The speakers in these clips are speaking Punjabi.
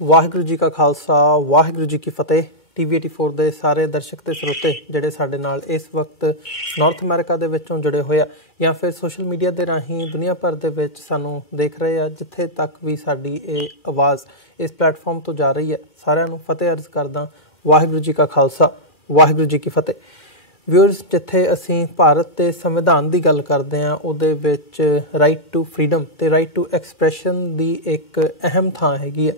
ਵਾਹਿਗੁਰੂ ਜੀ ਕਾ ਖਾਲਸਾ ਵਾਹਿਗੁਰੂ ਜੀ ਕੀ ਫਤਿਹ। TV84 ਦੇ ਸਾਰੇ ਦਰਸ਼ਕ ਤੇ ਸਰੋਤੇ ਜਿਹੜੇ ਸਾਡੇ ਨਾਲ ਇਸ ਵਕਤ ਨਾਰਥ ਅਮਰੀਕਾ ਦੇ ਵਿੱਚੋਂ ਜੁੜੇ ਹੋਏ ਆ ਜਾਂ ਫਿਰ ਸੋਸ਼ਲ ਮੀਡੀਆ ਦੇ ਰਾਹੀਂ ਦੁਨੀਆ ਭਰ ਦੇ ਵਿੱਚ ਸਾਨੂੰ ਦੇਖ ਰਹੇ ਆ, ਜਿੱਥੇ ਤੱਕ ਵੀ ਸਾਡੀ ਇਹ ਆਵਾਜ਼ ਇਸ ਪਲੇਟਫਾਰਮ ਤੋਂ ਜਾ ਰਹੀ ਹੈ, ਸਾਰਿਆਂ ਨੂੰ ਫਤਿਹ ਅਰਜ਼ ਕਰਦਾ। ਵਾਹਿਗੁਰੂ ਜੀ ਕਾ ਖਾਲਸਾ ਵਾਹਿਗੁਰੂ ਜੀ ਕੀ ਫਤਿਹ। ਵਿਊਅਰਸ, ਜਿੱਥੇ ਅਸੀਂ ਭਾਰਤ ਦੇ ਸੰਵਿਧਾਨ ਦੀ ਗੱਲ ਕਰਦੇ ਹਾਂ, ਉਹਦੇ ਵਿੱਚ ਰਾਈਟ ਟੂ ਫਰੀडम ਤੇ ਰਾਈਟ ਟੂ ਐਕਸਪ੍ਰੈਸ਼ਨ ਦੀ ਇੱਕ ਅਹਿਮ ਥਾਂ ਹੈਗੀ ਹੈ।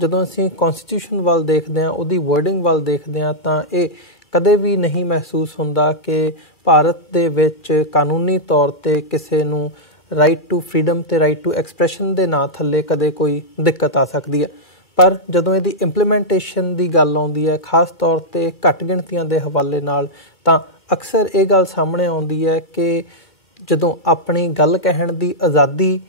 ਜਦੋਂ ਅਸੀਂ ਕੌਂਸਟੀਟਿਊਸ਼ਨ ਵੱਲ ਦੇਖਦੇ ਹਾਂ, ਉਹਦੀ ਵਰਡਿੰਗ ਵੱਲ ਦੇਖਦੇ ਹਾਂ, ਤਾਂ ਇਹ ਕਦੇ ਵੀ ਨਹੀਂ ਮਹਿਸੂਸ ਹੁੰਦਾ ਕਿ ਭਾਰਤ ਦੇ ਵਿੱਚ ਕਾਨੂੰਨੀ ਤੌਰ 'ਤੇ ਕਿਸੇ ਨੂੰ ਰਾਈਟ ਟੂ ਫਰੀडम ਤੇ ਰਾਈਟ ਟੂ ਐਕਸਪ੍ਰੈਸ਼ਨ ਦੇ ਨਾਂ ਥੱਲੇ ਕਦੇ ਕੋਈ ਦਿੱਕਤ ਆ ਸਕਦੀ ਹੈ। ਪਰ ਜਦੋਂ ਇਹਦੀ ਇੰਪਲੀਮੈਂਟੇਸ਼ਨ ਦੀ ਗੱਲ ਆਉਂਦੀ ਹੈ, ਖਾਸ ਤੌਰ 'ਤੇ ਘੱਟ ਗਿਣਤੀਆਂ ਦੇ ਹਵਾਲੇ ਨਾਲ, ਤਾਂ ਅਕਸਰ ਇਹ ਗੱਲ ਸਾਹਮਣੇ ਆਉਂਦੀ ਹੈ ਕਿ ਜਦੋਂ ਆਪਣੀ ਗੱਲ ਕਹਿਣ ਦੀ ਆਜ਼ਾਦੀ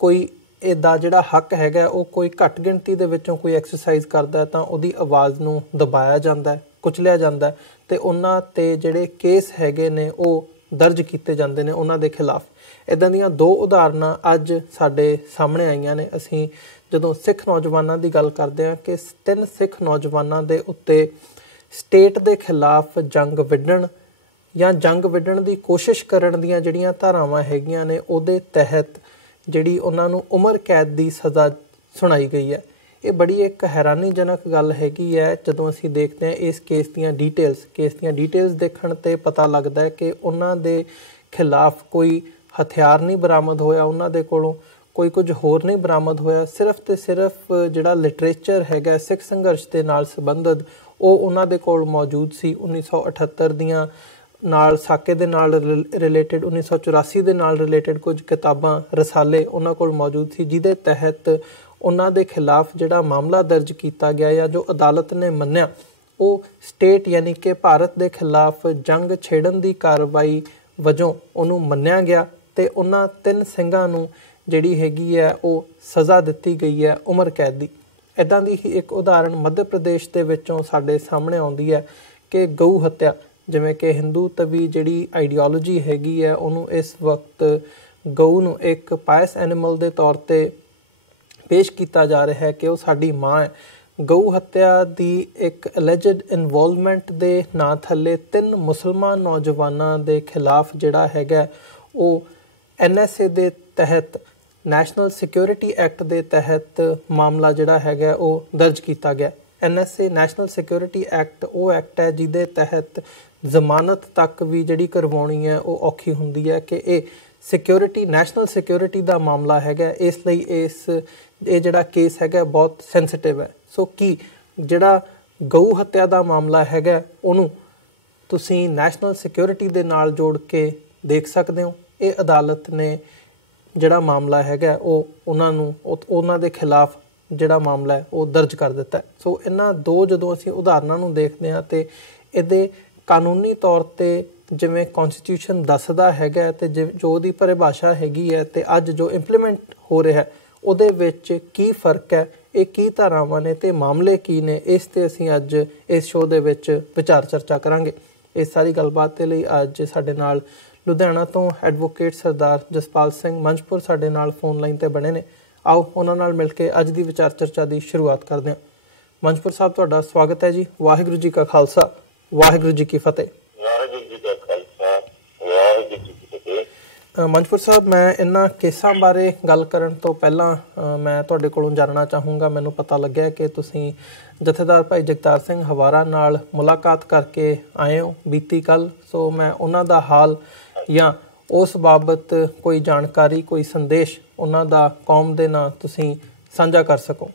ਕੋਈ ਇਹਦਾ ਜਿਹੜਾ ਹੱਕ ਹੈਗਾ ਉਹ ਕੋਈ ਘੱਟ ਗਿਣਤੀ ਦੇ ਵਿੱਚੋਂ ਕੋਈ ਐਕਸਰਸਾਈਜ਼ ਕਰਦਾ ਤਾਂ ਉਹਦੀ ਆਵਾਜ਼ ਨੂੰ ਦਬਾਇਆ ਜਾਂਦਾ, ਕੁਚਲਿਆ ਜਾਂਦਾ ਅਤੇ ਉਹਨਾਂ 'ਤੇ ਜਿਹੜੇ ਕੇਸ ਹੈਗੇ ਨੇ ਉਹ ਦਰਜ ਕੀਤੇ ਜਾਂਦੇ ਨੇ ਉਹਨਾਂ ਦੇ ਖਿਲਾਫ। ਇੱਦਾਂ ਦੀਆਂ ਦੋ ਉਦਾਹਰਨਾਂ ਅੱਜ ਸਾਡੇ ਸਾਹਮਣੇ ਆਈਆਂ ਨੇ। ਅਸੀਂ ਜਦੋਂ ਸਿੱਖ ਨੌਜਵਾਨਾਂ ਦੀ ਗੱਲ ਕਰਦੇ ਹਾਂ ਕਿ 3 ਸਿੱਖ ਨੌਜਵਾਨਾਂ ਦੇ ਉੱਤੇ ਸਟੇਟ ਦੇ ਖਿਲਾਫ ਜੰਗ ਵਿੱਢਣ ਜਾਂ ਜੰਗ ਵਿੱਢਣ ਦੀ ਕੋਸ਼ਿਸ਼ ਕਰਨ ਦੀਆਂ ਜਿਹੜੀਆਂ ਧਾਰਾਵਾਂ ਹੈਗੀਆਂ ਨੇ, ਉਹਦੇ ਤਹਿਤ ਜਿਹੜੀ ਉਹਨਾਂ ਨੂੰ ਉਮਰ ਕੈਦ ਦੀ ਸਜ਼ਾ ਸੁਣਾਈ ਗਈ ਹੈ। ਇਹ ਬੜੀ ਇੱਕ ਹੈਰਾਨੀਜਨਕ ਗੱਲ ਹੈਗੀ ਹੈ। ਜਦੋਂ ਅਸੀਂ ਦੇਖਦੇ ਹਾਂ ਇਸ ਕੇਸ ਦੀਆਂ ਡਿਟੇਲਸ ਦੇਖਣ 'ਤੇ ਪਤਾ ਲੱਗਦਾ ਹੈ ਕਿ ਉਹਨਾਂ ਦੇ ਖਿਲਾਫ ਕੋਈ ਹਥਿਆਰ ਨਹੀਂ ਬਰਾਮਦ ਹੋਇਆ, ਉਹਨਾਂ ਦੇ ਕੋਲੋਂ ਕੋਈ ਕੁਝ ਹੋਰ ਨਹੀਂ ਬਰਾਮਦ ਹੋਇਆ। ਸਿਰਫ ਅਤੇ ਸਿਰਫ ਜਿਹੜਾ ਲਿਟਰੇਚਰ ਹੈਗਾ ਸਿੱਖ ਸੰਘਰਸ਼ ਦੇ ਨਾਲ ਸੰਬੰਧਿਤ ਉਹ ਉਹਨਾਂ ਦੇ ਕੋਲ ਮੌਜੂਦ ਸੀ। 1978 ਦੀਆਂ ਨਾਲ ਸਾਕੇ ਦੇ ਨਾਲ ਰਿਲੇਟਡ, 1984 ਦੇ ਨਾਲ ਰਿਲੇਟਡ ਕੁਝ ਕਿਤਾਬਾਂ ਰਸਾਲੇ ਉਹਨਾਂ ਕੋਲ ਮੌਜੂਦ ਸੀ, ਜਿਹਦੇ ਤਹਿਤ ਉਹਨਾਂ ਦੇ ਖਿਲਾਫ ਜਿਹੜਾ ਮਾਮਲਾ ਦਰਜ ਕੀਤਾ ਗਿਆ ਜਾਂ ਜੋ ਅਦਾਲਤ ਨੇ ਮੰਨਿਆ ਉਹ ਸਟੇਟ ਯਾਨੀ ਕਿ ਭਾਰਤ ਦੇ ਖਿਲਾਫ ਜੰਗ ਛੇੜਨ ਦੀ ਕਾਰਵਾਈ ਵਜੋਂ ਉਹਨੂੰ ਮੰਨਿਆ ਗਿਆ ਅਤੇ ਉਹਨਾਂ 3 ਸਿੰਘਾਂ ਨੂੰ ਜਿਹੜੀ ਹੈਗੀ ਹੈ ਉਹ ਸਜ਼ਾ ਦਿੱਤੀ ਗਈ ਹੈ ਉਮਰ ਕੈਦ ਦੀ। ਇੱਦਾਂ ਦੀ ਹੀ ਇੱਕ ਉਦਾਹਰਣ ਮੱਧ ਪ੍ਰਦੇਸ਼ ਦੇ ਵਿੱਚੋਂ ਸਾਡੇ ਸਾਹਮਣੇ ਆਉਂਦੀ ਹੈ ਕਿ ਗਊ ਹੱਤਿਆ, ਜਿਵੇਂ ਕਿ ਹਿੰਦੂ ਤਵੀ ਜਿਹੜੀ ਆਈਡੀਓਲੋਜੀ ਹੈਗੀ ਹੈ ਉਹਨੂੰ ਇਸ ਵਕਤ ਗਊ ਨੂੰ ਇੱਕ ਪਾਇਸ ਐਨੀਮਲ ਦੇ ਤੌਰ 'ਤੇ ਪੇਸ਼ ਕੀਤਾ ਜਾ ਰਿਹਾ ਹੈ ਕਿ ਉਹ ਸਾਡੀ ਮਾਂ ਹੈ। ਗਊ ਹੱਤਿਆ ਦੀ ਇੱਕ ਅਲੈਜਡ ਇਨਵੋਲਵਮੈਂਟ ਦੇ ਨਾਂ ਥੱਲੇ 3 ਮੁਸਲਮਾਨ ਨੌਜਵਾਨਾਂ ਦੇ ਖਿਲਾਫ ਜਿਹੜਾ ਹੈਗਾ ਉਹ NSA ਦੇ ਤਹਿਤ, ਨੈਸ਼ਨਲ ਸਿਕਿਉਰਿਟੀ ਐਕਟ ਦੇ ਤਹਿਤ ਮਾਮਲਾ ਜਿਹੜਾ ਹੈਗਾ ਉਹ ਦਰਜ ਕੀਤਾ ਗਿਆ। NSA ਨੈਸ਼ਨਲ ਸਿਕਿਉਰਿਟੀ ਐਕਟ ਉਹ ਐਕਟ ਹੈ ਜਿਹਦੇ ਤਹਿਤ ਜ਼ਮਾਨਤ ਤੱਕ ਵੀ ਜਿਹੜੀ ਕਰਵਾਉਣੀ ਹੈ ਉਹ ਔਖੀ ਹੁੰਦੀ ਹੈ ਕਿ ਇਹ ਸਿਕਿਉਰਿਟੀ, ਨੈਸ਼ਨਲ ਸਿਕਿਉਰਿਟੀ ਦਾ ਮਾਮਲਾ ਹੈਗਾ, ਇਸ ਲਈ ਇਹ ਜਿਹੜਾ ਕੇਸ ਹੈਗਾ ਬਹੁਤ ਸੈਂਸਿਟਿਵ ਹੈ। ਸੋ ਕੀ ਜਿਹੜਾ ਗਊ ਹੱਤਿਆ ਦਾ ਮਾਮਲਾ ਹੈਗਾ ਉਹਨੂੰ ਤੁਸੀਂ ਨੈਸ਼ਨਲ ਸਿਕਿਉਰਿਟੀ ਦੇ ਨਾਲ ਜੋੜ ਕੇ ਦੇਖ ਸਕਦੇ ਹੋ। ਇਹ ਅਦਾਲਤ ਨੇ ਜਿਹੜਾ ਮਾਮਲਾ ਹੈਗਾ ਉਹ ਉਹਨਾਂ ਦੇ ਖਿਲਾਫ ਜਿਹੜਾ ਮਾਮਲਾ ਹੈ ਉਹ ਦਰਜ ਕਰ ਦਿੱਤਾ। ਸੋ ਇਹਨਾਂ ਦੋ ਜਦੋਂ ਅਸੀਂ ਉਦਾਹਰਨਾਂ ਨੂੰ ਦੇਖਦੇ ਹਾਂ ਅਤੇ ਇਹਦੇ ਕਾਨੂੰਨੀ ਤੌਰ 'ਤੇ ਜਿਵੇਂ ਕੌਂਸਟੀਟਿਊਸ਼ਨ ਦੱਸਦਾ ਹੈਗਾ ਅਤੇ ਜੋ ਉਹਦੀ ਪਰਿਭਾਸ਼ਾ ਹੈਗੀ ਹੈ ਅਤੇ ਅੱਜ ਜੋ ਇੰਪਲੀਮੈਂਟ ਹੋ ਰਿਹਾ ਉਹਦੇ ਵਿੱਚ ਕੀ ਫ਼ਰਕ ਹੈ, ਇਹ ਕੀ ਧਾਰਾਵਾਂ ਨੇ ਅਤੇ ਮਾਮਲੇ ਕੀ ਨੇ, ਇਸ 'ਤੇ ਅਸੀਂ ਅੱਜ ਇਸ ਸ਼ੋਅ ਦੇ ਵਿੱਚ ਵਿਚਾਰ ਚਰਚਾ ਕਰਾਂਗੇ। ਇਸ ਸਾਰੀ ਗੱਲਬਾਤ ਦੇ ਲਈ ਅੱਜ ਸਾਡੇ ਨਾਲ ਲੁਧਿਆਣਾ ਤੋਂ ਐਡਵੋਕੇਟ ਸਰਦਾਰ ਜਸਪਾਲ ਸਿੰਘ ਮੰਝਪੁਰ ਸਾਡੇ ਨਾਲ ਫੋਨ ਲਾਈਨ 'ਤੇ ਬਣੇ ਨੇ। ਆਓ ਉਹਨਾਂ ਨਾਲ ਮਿਲ ਕੇ ਅੱਜ ਦੀ ਵਿਚਾਰ ਚਰਚਾ ਦੀ ਸ਼ੁਰੂਆਤ ਕਰਦੇ ਹਾਂ। ਮੰਝਪੁਰ ਸਾਹਿਬ, ਤੁਹਾਡਾ ਸਵਾਗਤ ਹੈ ਜੀ। ਵਾਹਿਗੁਰੂ ਜੀ ਕਾ ਖਾਲਸਾ ਵਾਹਿਗੁਰੂ ਜੀ ਕੀ ਫਤਿਹ। ਮੰਝਪੁਰ ਸਾਹਿਬ, ਮੈਂ ਇਹਨਾਂ ਕੇਸਾਂ ਬਾਰੇ ਗੱਲ ਕਰਨ ਤੋਂ ਪਹਿਲਾਂ ਮੈਂ ਤੁਹਾਡੇ ਕੋਲੋਂ ਜਾਣਨਾ ਚਾਹੂੰਗਾ। ਮੈਨੂੰ ਪਤਾ ਲੱਗਿਆ ਕਿ ਤੁਸੀਂ ਜਥੇਦਾਰ ਭਾਈ ਜਗਤਾਰ ਸਿੰਘ ਹਵਾਰਾ ਨਾਲ ਮੁਲਾਕਾਤ ਕਰਕੇ ਆਏ ਹੋ ਬੀਤੀ ਕੱਲ੍ਹ। ਸੋ ਮੈਂ ਉਹਨਾਂ ਦਾ ਹਾਲ ਜਾਂ ਉਸ ਬਾਬਤ ਕੋਈ ਜਾਣਕਾਰੀ, ਕੋਈ ਸੰਦੇਸ਼ ਉਹਨਾਂ ਦਾ ਕੌਮ ਦੇ ਨਾਲ ਤੁਸੀਂ ਸਾਂਝਾ ਕਰ ਸਕੋ।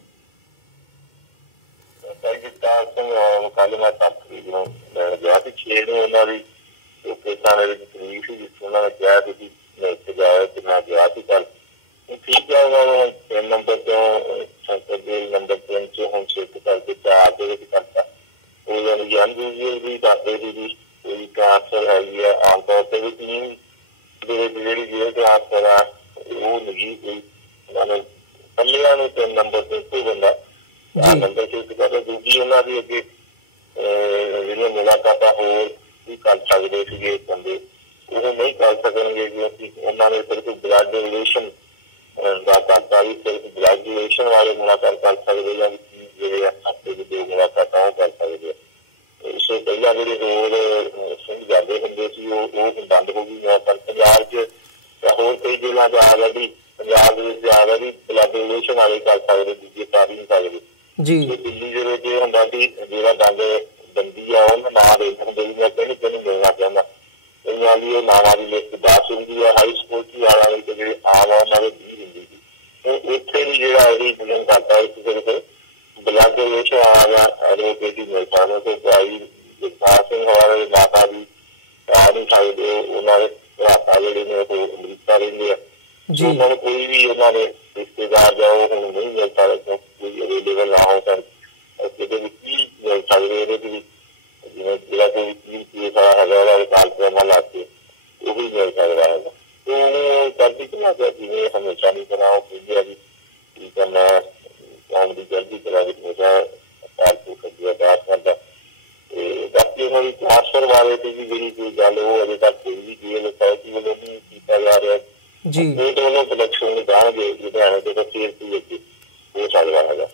ਮੁਲਾਕਾਤਾਂ ਹੋਰ ਵੀ ਕਰ ਸਕਦੇ ਸੀਗੇ ਬੰਦੇ, ਉਹ ਨਹੀਂ ਕਰ ਸਕਣਗੇ ਕਿਉਂਕਿ ਉਹਨਾਂ ਨੇ ਸਿਰਫ ਬਲੱਡ ਰਿਲੇਸ਼ਨ ਦਾ ਕਰਤਾ ਵੀ ਸਿਰਫ ਬਲੱਡ ਰਿਲੇਸ਼ਨ ਵਾਲੇ ਮੁਲਾਕਾਤ ਕਰ ਸਕਦੇ ਜਾਂ ਉਹ ਬੰਦ ਹੋ ਗਈ। ਪਰ ਪੰਜਾਬ 'ਚ ਹੋਰ ਕਈ ਜੇਲ੍ਹਾਂ 'ਚ ਆ ਗਿਆ ਵੀ ਪੰਜਾਬ ਦੇ ਵਿੱਚ ਆ ਗਿਆ ਵੀ ਬਲੱਡ ਡੋਨੇਸ਼ਨ ਵਾਲੇ ਕਰ ਸਕਦੇ, ਦੂਜੇ ਕਰ ਨਹੀਂ ਸਕਦੇ ਜੀ। ਦਿੱਲੀ ਦੇ ਵਿੱਚ ਇਹ ਹੁੰਦਾ ਵੀ ਜਿਹੜਾ ਬੰਦੀ ਆ ਉਹਨੂੰ ਨਾਂ ਦੇ ਦਿੰਦੇ ਵੀ ਮੈਂ ਕਿਹਨੂੰ ਮਿਲਣਾ ਚਾਹੁੰਦਾ, ਕਈਆਂ ਦੀ ਉਹ ਨਾਵਾਂ ਦੀ ਲਿਸਟ 10 ਹੁੰਦੀ ਹੈ। ਹਾਈ ਸਕੂਲ 'ਚ ਆਉਣਾ ਵੀ ਜਿਹੜੇ ਆਮ ਆ ਉਹਨਾਂ ਦੇ 20 ਹੁੰਦੀ ਸੀ। ਉੱਥੇ ਵੀ ਜਿਹੜਾ ਇਹ ਨਿਯਮ ਕਰਦਾ ਇੱਕ ਬਲੱਡ ਡੋਨੇਸ਼ਨ ਆ ਗਿਆ ਐਡਵੋਕੇਟ ਹੀ ਮਿਲ ਸਕਦਾ ਤੇ ਭਾਈ ਜਗਤਾਰ ਸਿੰਘ ਹੋਰਾਂ ਮਾਤਾ ਵੀ ਆ ਨਹੀਂ ਸਕਦੇ, ਉਹਨਾਂ ਦੇ ਭਰਾਤਾ ਜਿਹੜੇ ਨੇ ਉਹ ਅਮਰੀਕਾ ਰਹਿੰਦੇ ਆ, ਉਹਨਾਂ ਨੂੰ ਕੋਈ ਵੀ ਉਹਨਾਂ ਦੇ ਰਿਸ਼ਤੇਦਾਰ ਜਾਂ ਉਹ ਹੁਣ ਨਹੀਂ ਮਿਲ ਸਕਦਾ, ਕੋਈ ਅਵੇਲੇਬਲ ਨਾ ਹੋ ਤਾਂ ਕਿਤੇ ਵੀ ਕੀ ਮਿਲ ਸਕਦੇ ਇਹਦੇ ਵੀ, ਜਿਵੇਂ ਜਿਹੜਾ ਕੋਈ ਕੇਸ ਹੈਗਾ ਉਹਦਾ ਕਾਲਕ੍ਰਮਾਂ ਲਾ ਕੇ ਉਹ ਵੀ ਮਿਲ ਸਕਦਾ ਹੈਗਾ। ਤੇ ਉਹਨੂੰ ਕਰਦੀ ਕਿਹਾ ਗਿਆ ਜਿਵੇਂ ਹਮੇਸ਼ਾ ਨਹੀਂ ਤਰ੍ਹਾਂ ਉਹ ਕਹਿੰਦੇ ਆ ਵੀ ਕੀ ਕਰਨਾ ਕੌਮ ਦੀ ਜਲਦੀ ਕਰਾ ਕੇ ਹਮੇਸ਼ਾ ਪਾਲਤੂ ਸਬਜ਼ੀਆਂ ਬਾਹਰ ਕਰਦਾ। ਤੇ ਬਾਕੀ ਉਹਨਾਂ ਦੀ ਟ੍ਰਾਂਸਫਰ ਬਾਰੇ ਤੇ ਵੀ ਜਿਹੜੀ ਕੋਈ ਗੱਲ ਉਹ ਅਜੇ ਤੱਕ ਕੋਈ ਵੀ ਜੇਲ੍ਹ ਅਥਾਰਟੀ ਵੱਲੋਂ ਨਹੀਂ ਕੀਤਾ ਜਾ ਰਿਹਾ ਜੀ। ਉਹ ਤਾਂ ਉਹਨੂੰ ਕਲੈਕਸ਼ਨ ਨਿਕਾਲਣਗੇ ਲੁਧਿਆਣੇ ਦੇ ਬੱਚੇ ਵਿੱਚ ਹੋ ਸਕਦਾ ਹੈਗਾ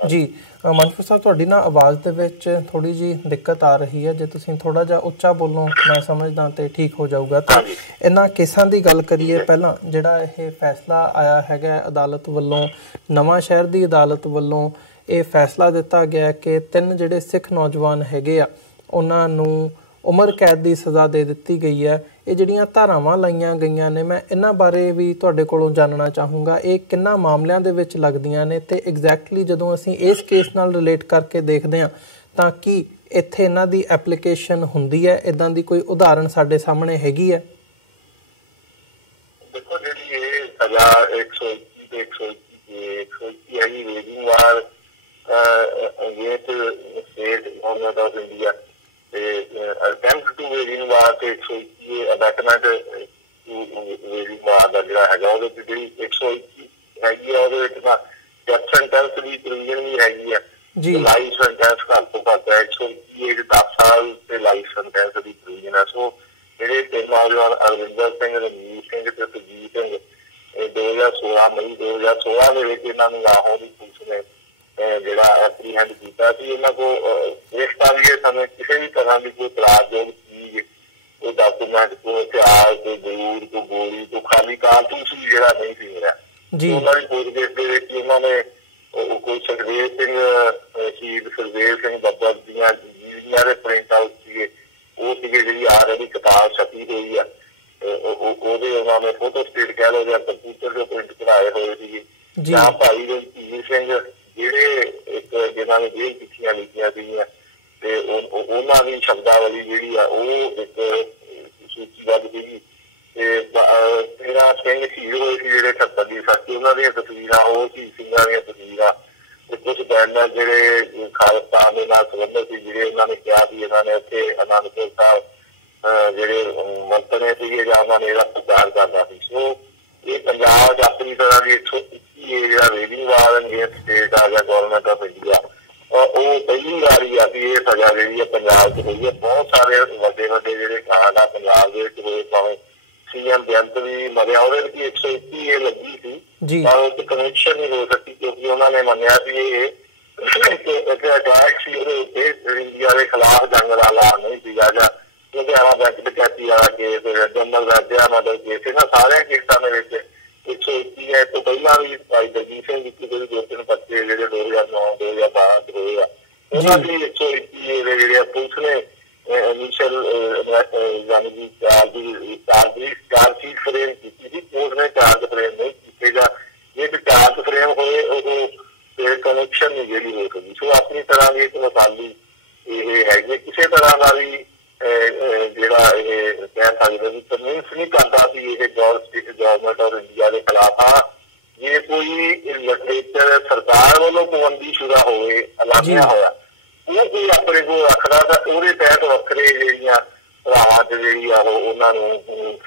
ਜੀ। ਮਨਪ੍ਰੀਤ ਸਾਹਿਬ ਤੁਹਾਡੀ ਨਾ ਆਵਾਜ਼ ਦੇ ਵਿੱਚ ਥੋੜੀ ਜਿਹੀ ਦਿੱਕਤ ਆ ਰਹੀ ਹੈ, ਜੇ ਤੁਸੀਂ ਥੋੜਾ ਜਿਹਾ ਉੱਚਾ ਬੋਲੋ ਮੈਂ ਸਮਝਦਾ ਤੇ ਠੀਕ ਹੋ ਜਾਊਗਾ। ਤਾਂ ਇਹਨਾਂ ਕੇਸਾਂ ਦੀ ਗੱਲ ਕਰੀਏ, ਪਹਿਲਾਂ ਜਿਹੜਾ ਇਹ ਫੈਸਲਾ ਆਇਆ ਹੈਗਾ ਅਦਾਲਤ ਵੱਲੋਂ, ਨਵਾਂ ਸ਼ਹਿਰ ਦੀ ਅਦਾਲਤ ਵੱਲੋਂ ਇਹ ਫੈਸਲਾ ਦਿੱਤਾ ਗਿਆ ਕਿ 3 ਜਿਹੜੇ ਸਿੱਖ ਨੌਜਵਾਨ ਹੈਗੇ ਆ ਉਹਨਾਂ ਨੂੰ ਉਮਰ ਕੈਦ ਦੀ ਸਜ਼ਾ ਦੇ ਦਿੱਤੀ ਗਈ ਹੈ। ਇਹ ਜਿਹੜੀਆਂ ਧਾਰਾਵਾਂ ਲਾਈਆਂ ਗਈਆਂ ਨੇ, ਮੈਂ ਇਹਨਾਂ ਬਾਰੇ ਵੀ ਤੁਹਾਡੇ ਕੋਲੋਂ ਜਾਣਨਾ ਚਾਹੂੰਗਾ, ਇਹ ਕਿੰਨਾ ਮਾਮਲਿਆਂ ਦੇ ਵਿੱਚ ਲੱਗਦੀਆਂ ਨੇ ਤੇ ਐਗਜ਼ੈਕਟਲੀ ਜਦੋਂ ਅਸੀਂ ਇਸ ਕੇਸ ਨਾਲ ਰਿਲੇਟ ਕਰਕੇ ਦੇਖਦੇ ਹਾਂ ਤਾਂ ਕੀ ਇੱਥੇ ਇਹਨਾਂ ਦੀ ਐਪਲੀਕੇਸ਼ਨ ਹੁੰਦੀ ਹੈ? ਇੱਦਾਂ ਦੀ ਕੋਈ ਉਦਾਹਰਣ ਸਾਡੇ ਸਾਹਮਣੇ ਹੈਗੀ ਹੈ? ਦੇਖੋ ਜਿਹੜੀ ਇਹ ਸਜ਼ਾ 121 ਤੇ 121 ਹੈਗੀ waging war against state government of India ਤੇ ਅਟੈਂਪਟ ਟੂ ਵੇਗਿੰਗ ਵਾਰ ਤੇ 121 ਅਬੈਟਮੈਂਟ ਵੇਗਿੰਗ ਵਾਰ ਦਾ ਜਿਹੜਾ ਹੈਗਾ ਉਹਦੇ ਵਿੱਚ ਜਿਹੜੀ 121 ਹੈਗੀ ਆ ਉਹਦੇ ਵਿੱਚ ਨਾ ਡੈਥ ਸੈਂਟੈਂਸ ਦੀ ਪ੍ਰੋਵੀਜ਼ਨ ਵੀ ਹੈਗੀ ਆ ਜੀ। ਲਾਈਫ ਸੈਂਟੈਂਸ ਘੱਟ ਤੋਂ ਘੱਟ 121 10 ਸਾਲ ਤੇ ਲਾਈਫ ਸੈਂਟੈਂਸ ਦੀ ਪ੍ਰੋਵੀਜ਼ਨ ਹੈ। ਸੋ ਜਿਹੜੇ 3 ਨੌਜਵਾਨ ਅਰਵਿੰਦਰ ਸਿੰਘ, ਰਣਜੀਤ ਸਿੰਘ ਤੇ ਸੁਰਜੀਤ ਸਿੰਘ 2016 ਮਈ 2016 ਦੇ ਵਿੱਚ ਇਹਨਾਂ ਨੂੰ ਲਾਹੌਰ ਦੀ ਪੁਲਿਸ ਨੇ ਜਿਹੜਾ ਐਪਰੀਹੈਂਡ ਕੀਤਾ ਸੀ। ਇਹਨਾਂ ਕੋਲ ਗ੍ਰਿਫਤਾਰੀ ਦੇ ਸਮੇਂ ਕਿਸੇ ਵੀ ਤਰ੍ਹਾਂ ਦੀ ਕੋਈ ਤਰਾਸਯੋਗ ਚੀਜ਼, ਕੋਈ ਡਾਕੂਮੈਂਟ, ਕੋਈ ਹਥਿਆਰ, ਕੋਈ ਬਰੂਦ, ਕੋਈ ਗੋਲੀ, ਕੋਈ ਖਾਲੀ ਕਾਰਤੂਸ ਵੀ ਜਿਹੜਾ ਨਹੀਂ ਸੀ ਮਿਲਿਆ। ਉਹਨਾਂ ਦੀ ਪੁੱਛਗਿੱਛ ਦੇ ਵਿੱਚ ਉਹਨਾਂ ਨੇ ਕੋਈ ਸੁਖਦੇਵ ਸਿੰਘ, ਸ਼ਹੀਦ ਸੁਖਦੇਵ ਸਿੰਘ ਬੱਬਰ ਦੀਆਂ ਜੀਵਨੀਆਂ ਦੇ ਪ੍ਰਿੰਟ ਆਊਟ ਸੀਗੇ, ਉਹ ਸੀਗੇ ਜਿਹੜੀ ਆ ਰਹੀ ਕਿਤਾਬ ਛਪੀ ਹੋਈ ਆ, ਉਹਦੇ ਉਹਨਾਂ ਨੇ ਫੋਟੋ ਸਟੇਟ ਕਹਿ ਲਓ ਜਾਂ ਕੰਪਿਊਟਰ ਦੇ ਪ੍ਰਿੰਟ ਕਰਾਏ ਹੋਏ ਸੀਗੇ। ਜਾਂ ਭਾਈ ਰਣਜੀਤ ਸਿੰਘ ਜਿਹੜੇ ਇੱਕ ਜਿਹਨਾਂ ਨੇ ਜੇਲ੍ਹ ਚਿੱਠੀਆਂ ਲਿਖੀਆਂ ਸੀਗੀਆਂ ਤੇ ਉਹਨਾਂ ਦੀ ਸ਼ਬਦਾਵਲੀ ਜਿਹੜੀ ਆ ਉਹ ਇੱਕ ਸੂਚੀਬੱਧ ਸੀਗੀ। ਤੇ 13 ਸਿੰਘ ਸ਼ਹੀਦ ਹੋਏ ਸੀ ਜਿਹੜੇ 78 ਦੀ ਵਿਸਾਖੀ, ਉਹਨਾਂ ਦੀਆਂ ਤਸਵੀਰਾਂ, ਉਹ ਸ਼ਹੀਦ ਸਿੰਘਾਂ ਦੀਆਂ ਤਸਵੀਰਾਂ ਤੇ ਕੁਝ ਬੈਨਰ ਜਿਹੜੇ ਖਾਲਿਸਤਾਨ ਦੇ ਨਾਲ ਸੰਬੰਧਿਤ ਸੀ, ਜਿਹੜੇ ਉਹਨਾਂ ਨੇ ਕਿਹਾ ਸੀ ਇਹਨਾਂ ਨੇ ਉੱਥੇ ਅਨੰਦਪੁਰ ਸਾਹਿਬ ਜਿਹੜੇ ਵਰਤਣੇ ਸੀਗੇ ਜਾਂ ਉਹਨਾਂ ਨੇ ਇਹਦਾ ਪ੍ਰਚਾਰ ਕਰਨਾ ਸੀ। ਸੋ ਇਹ ਪੰਜਾਬ 'ਚ ਆਪਣੀ ਤਰ੍ਹਾਂ ਦੀ 121 ਜਿਹੜਾ ਵੇਗਿੰਗ ਵਾਰ ਅਗੇਂਸਟ ਸਟੇਟ ਆ ਗਿਆ ਗਵਰਨਮੈਂਟ ਆਫ ਇੰਡੀਆ, ਉਹ ਪਹਿਲੀ ਵਾਰੀ ਆ ਵੀ ਇਹ ਸਜ਼ਾ ਜਿਹੜੀ ਹੈ ਪੰਜਾਬ 'ਚ ਹੋਈ ਹੈ। ਬਹੁਤ ਸਾਰੇ ਵੱਡੇ ਜਿਹੜੇ ਕਾਂਡ ਆ ਪੰਜਾਬ ਦੇ ਵਿੱਚ ਹੋਏ, ਭਾਵੇਂ ਸੀਐਮ ਬੇਅੰਤ ਵੀ ਮਰਿਆ, ਉਹਦੇ ਵਿੱਚ 121 ਇਹ ਲੱਗੀ ਸੀ ਪਰ ਉਹ 'ਚ ਕਨਵਿਕਸ਼ਨ ਨਹੀਂ ਹੋ ਸਕੀ ਕਿਉਂਕਿ ਉਹਨਾਂ ਨੇ ਮੰਨਿਆ ਸੀ ਇਹ ਅਟੈਕ ਸੀ ਉਹਦੇ ਉੱਤੇ, ਇੰਡੀਆ ਦੇ ਖਿਲਾਫ ਜੰਗ ਦਾ ਐਲਾਨ ਨਹੀਂ ਸੀਗਾ ਜਾਂ ਲੁਧਿਆਣਾ ਬੈਂਕ ਡਕੈਤੀ ਵਾਲਾ ਕੇਸ, ਜਨਰਲ ਰਾਜਿਆ ਮਰਡਰ ਕੇਸ, ਇਹਨਾਂ ਸਾਰਿਆਂ ਕੇਸਾਂ ਦੇ ਵਿੱਚ 121 ਹੈ। ਤੋਂ ਪਹਿਲਾਂ ਵੀ ਭਾਈ ਦਲਜੀਤ ਸਿੰਘ ਜੀ ਦੇ 2-3 ਬੱਚੇ ਜਿਹੜੇ 2009 2012 ਚ ਹੋਏ ਆ, ਉਹਨਾਂ ਦੀ 121 ਦੇ ਜਿਹੜੇ ਪੁਲਿਸ ਨੇ ਇਨੀਸ਼ੀਅਲ ਯਾਨੀ ਕਿ ਚਾਰਜਸ਼ੀਟ ਫਰੇਮ ਕੀਤੀ ਸੀ, ਕੋਰਟ ਨੇ ਚਾਰਜ ਫਰੇਮ ਨਹੀਂ ਕੀਤੇ ਜਾਂ ਜੇ ਚਾਰਜ ਫਰੇਮ ਹੋਏ ਉਦੋਂ ਕਨੈਕਸ਼ਨ ਨਹੀਂ ਜਿਹੜੀ ਹੋ ਸਕਦੀ। ਸੋ ਆਪਣੀ ਤਰ੍ਹਾਂ ਦੀ ਇੱਕ ਮਿਸਾਲੀ ਇਹ ਹੈਗੀ, ਕਿਸੇ ਤਰ੍ਹਾਂ ਦਾ ਵੀ ਜਿਹੜਾ ਇਹ ਕਹਿ ਸਕਦੇ ਵੀ ਕਨਵਿੰਸ ਨਹੀਂ ਕਰਦਾ ਸੀ ਇਹ ਗਵਰਨਮੈਂਟ ਔਰ ਇੰਡੀਆ ਦੇ ਖਿਲਾਫ ਆ। ਜੇ ਕੋਈ ਲਿਟਰੇਚਰ ਸਰਕਾਰ ਵੱਲੋਂ ਪਾਬੰਦੀਸ਼ੁਦਾ ਹੋਵੇ, ਐਲਾਨਿਆ ਹੋਇਆ, ਉਹ ਕੋਈ ਆਪਣੇ ਕੋਲ ਰੱਖਦਾ ਤਾਂ ਉਹਦੇ ਤਹਿਤ ਵੱਖਰੇ ਜਿਹੜੀਆਂ ਭਰਾਵਾਂ ਚ ਜਿਹੜੀ ਆ ਉਹਨਾਂ ਨੂੰ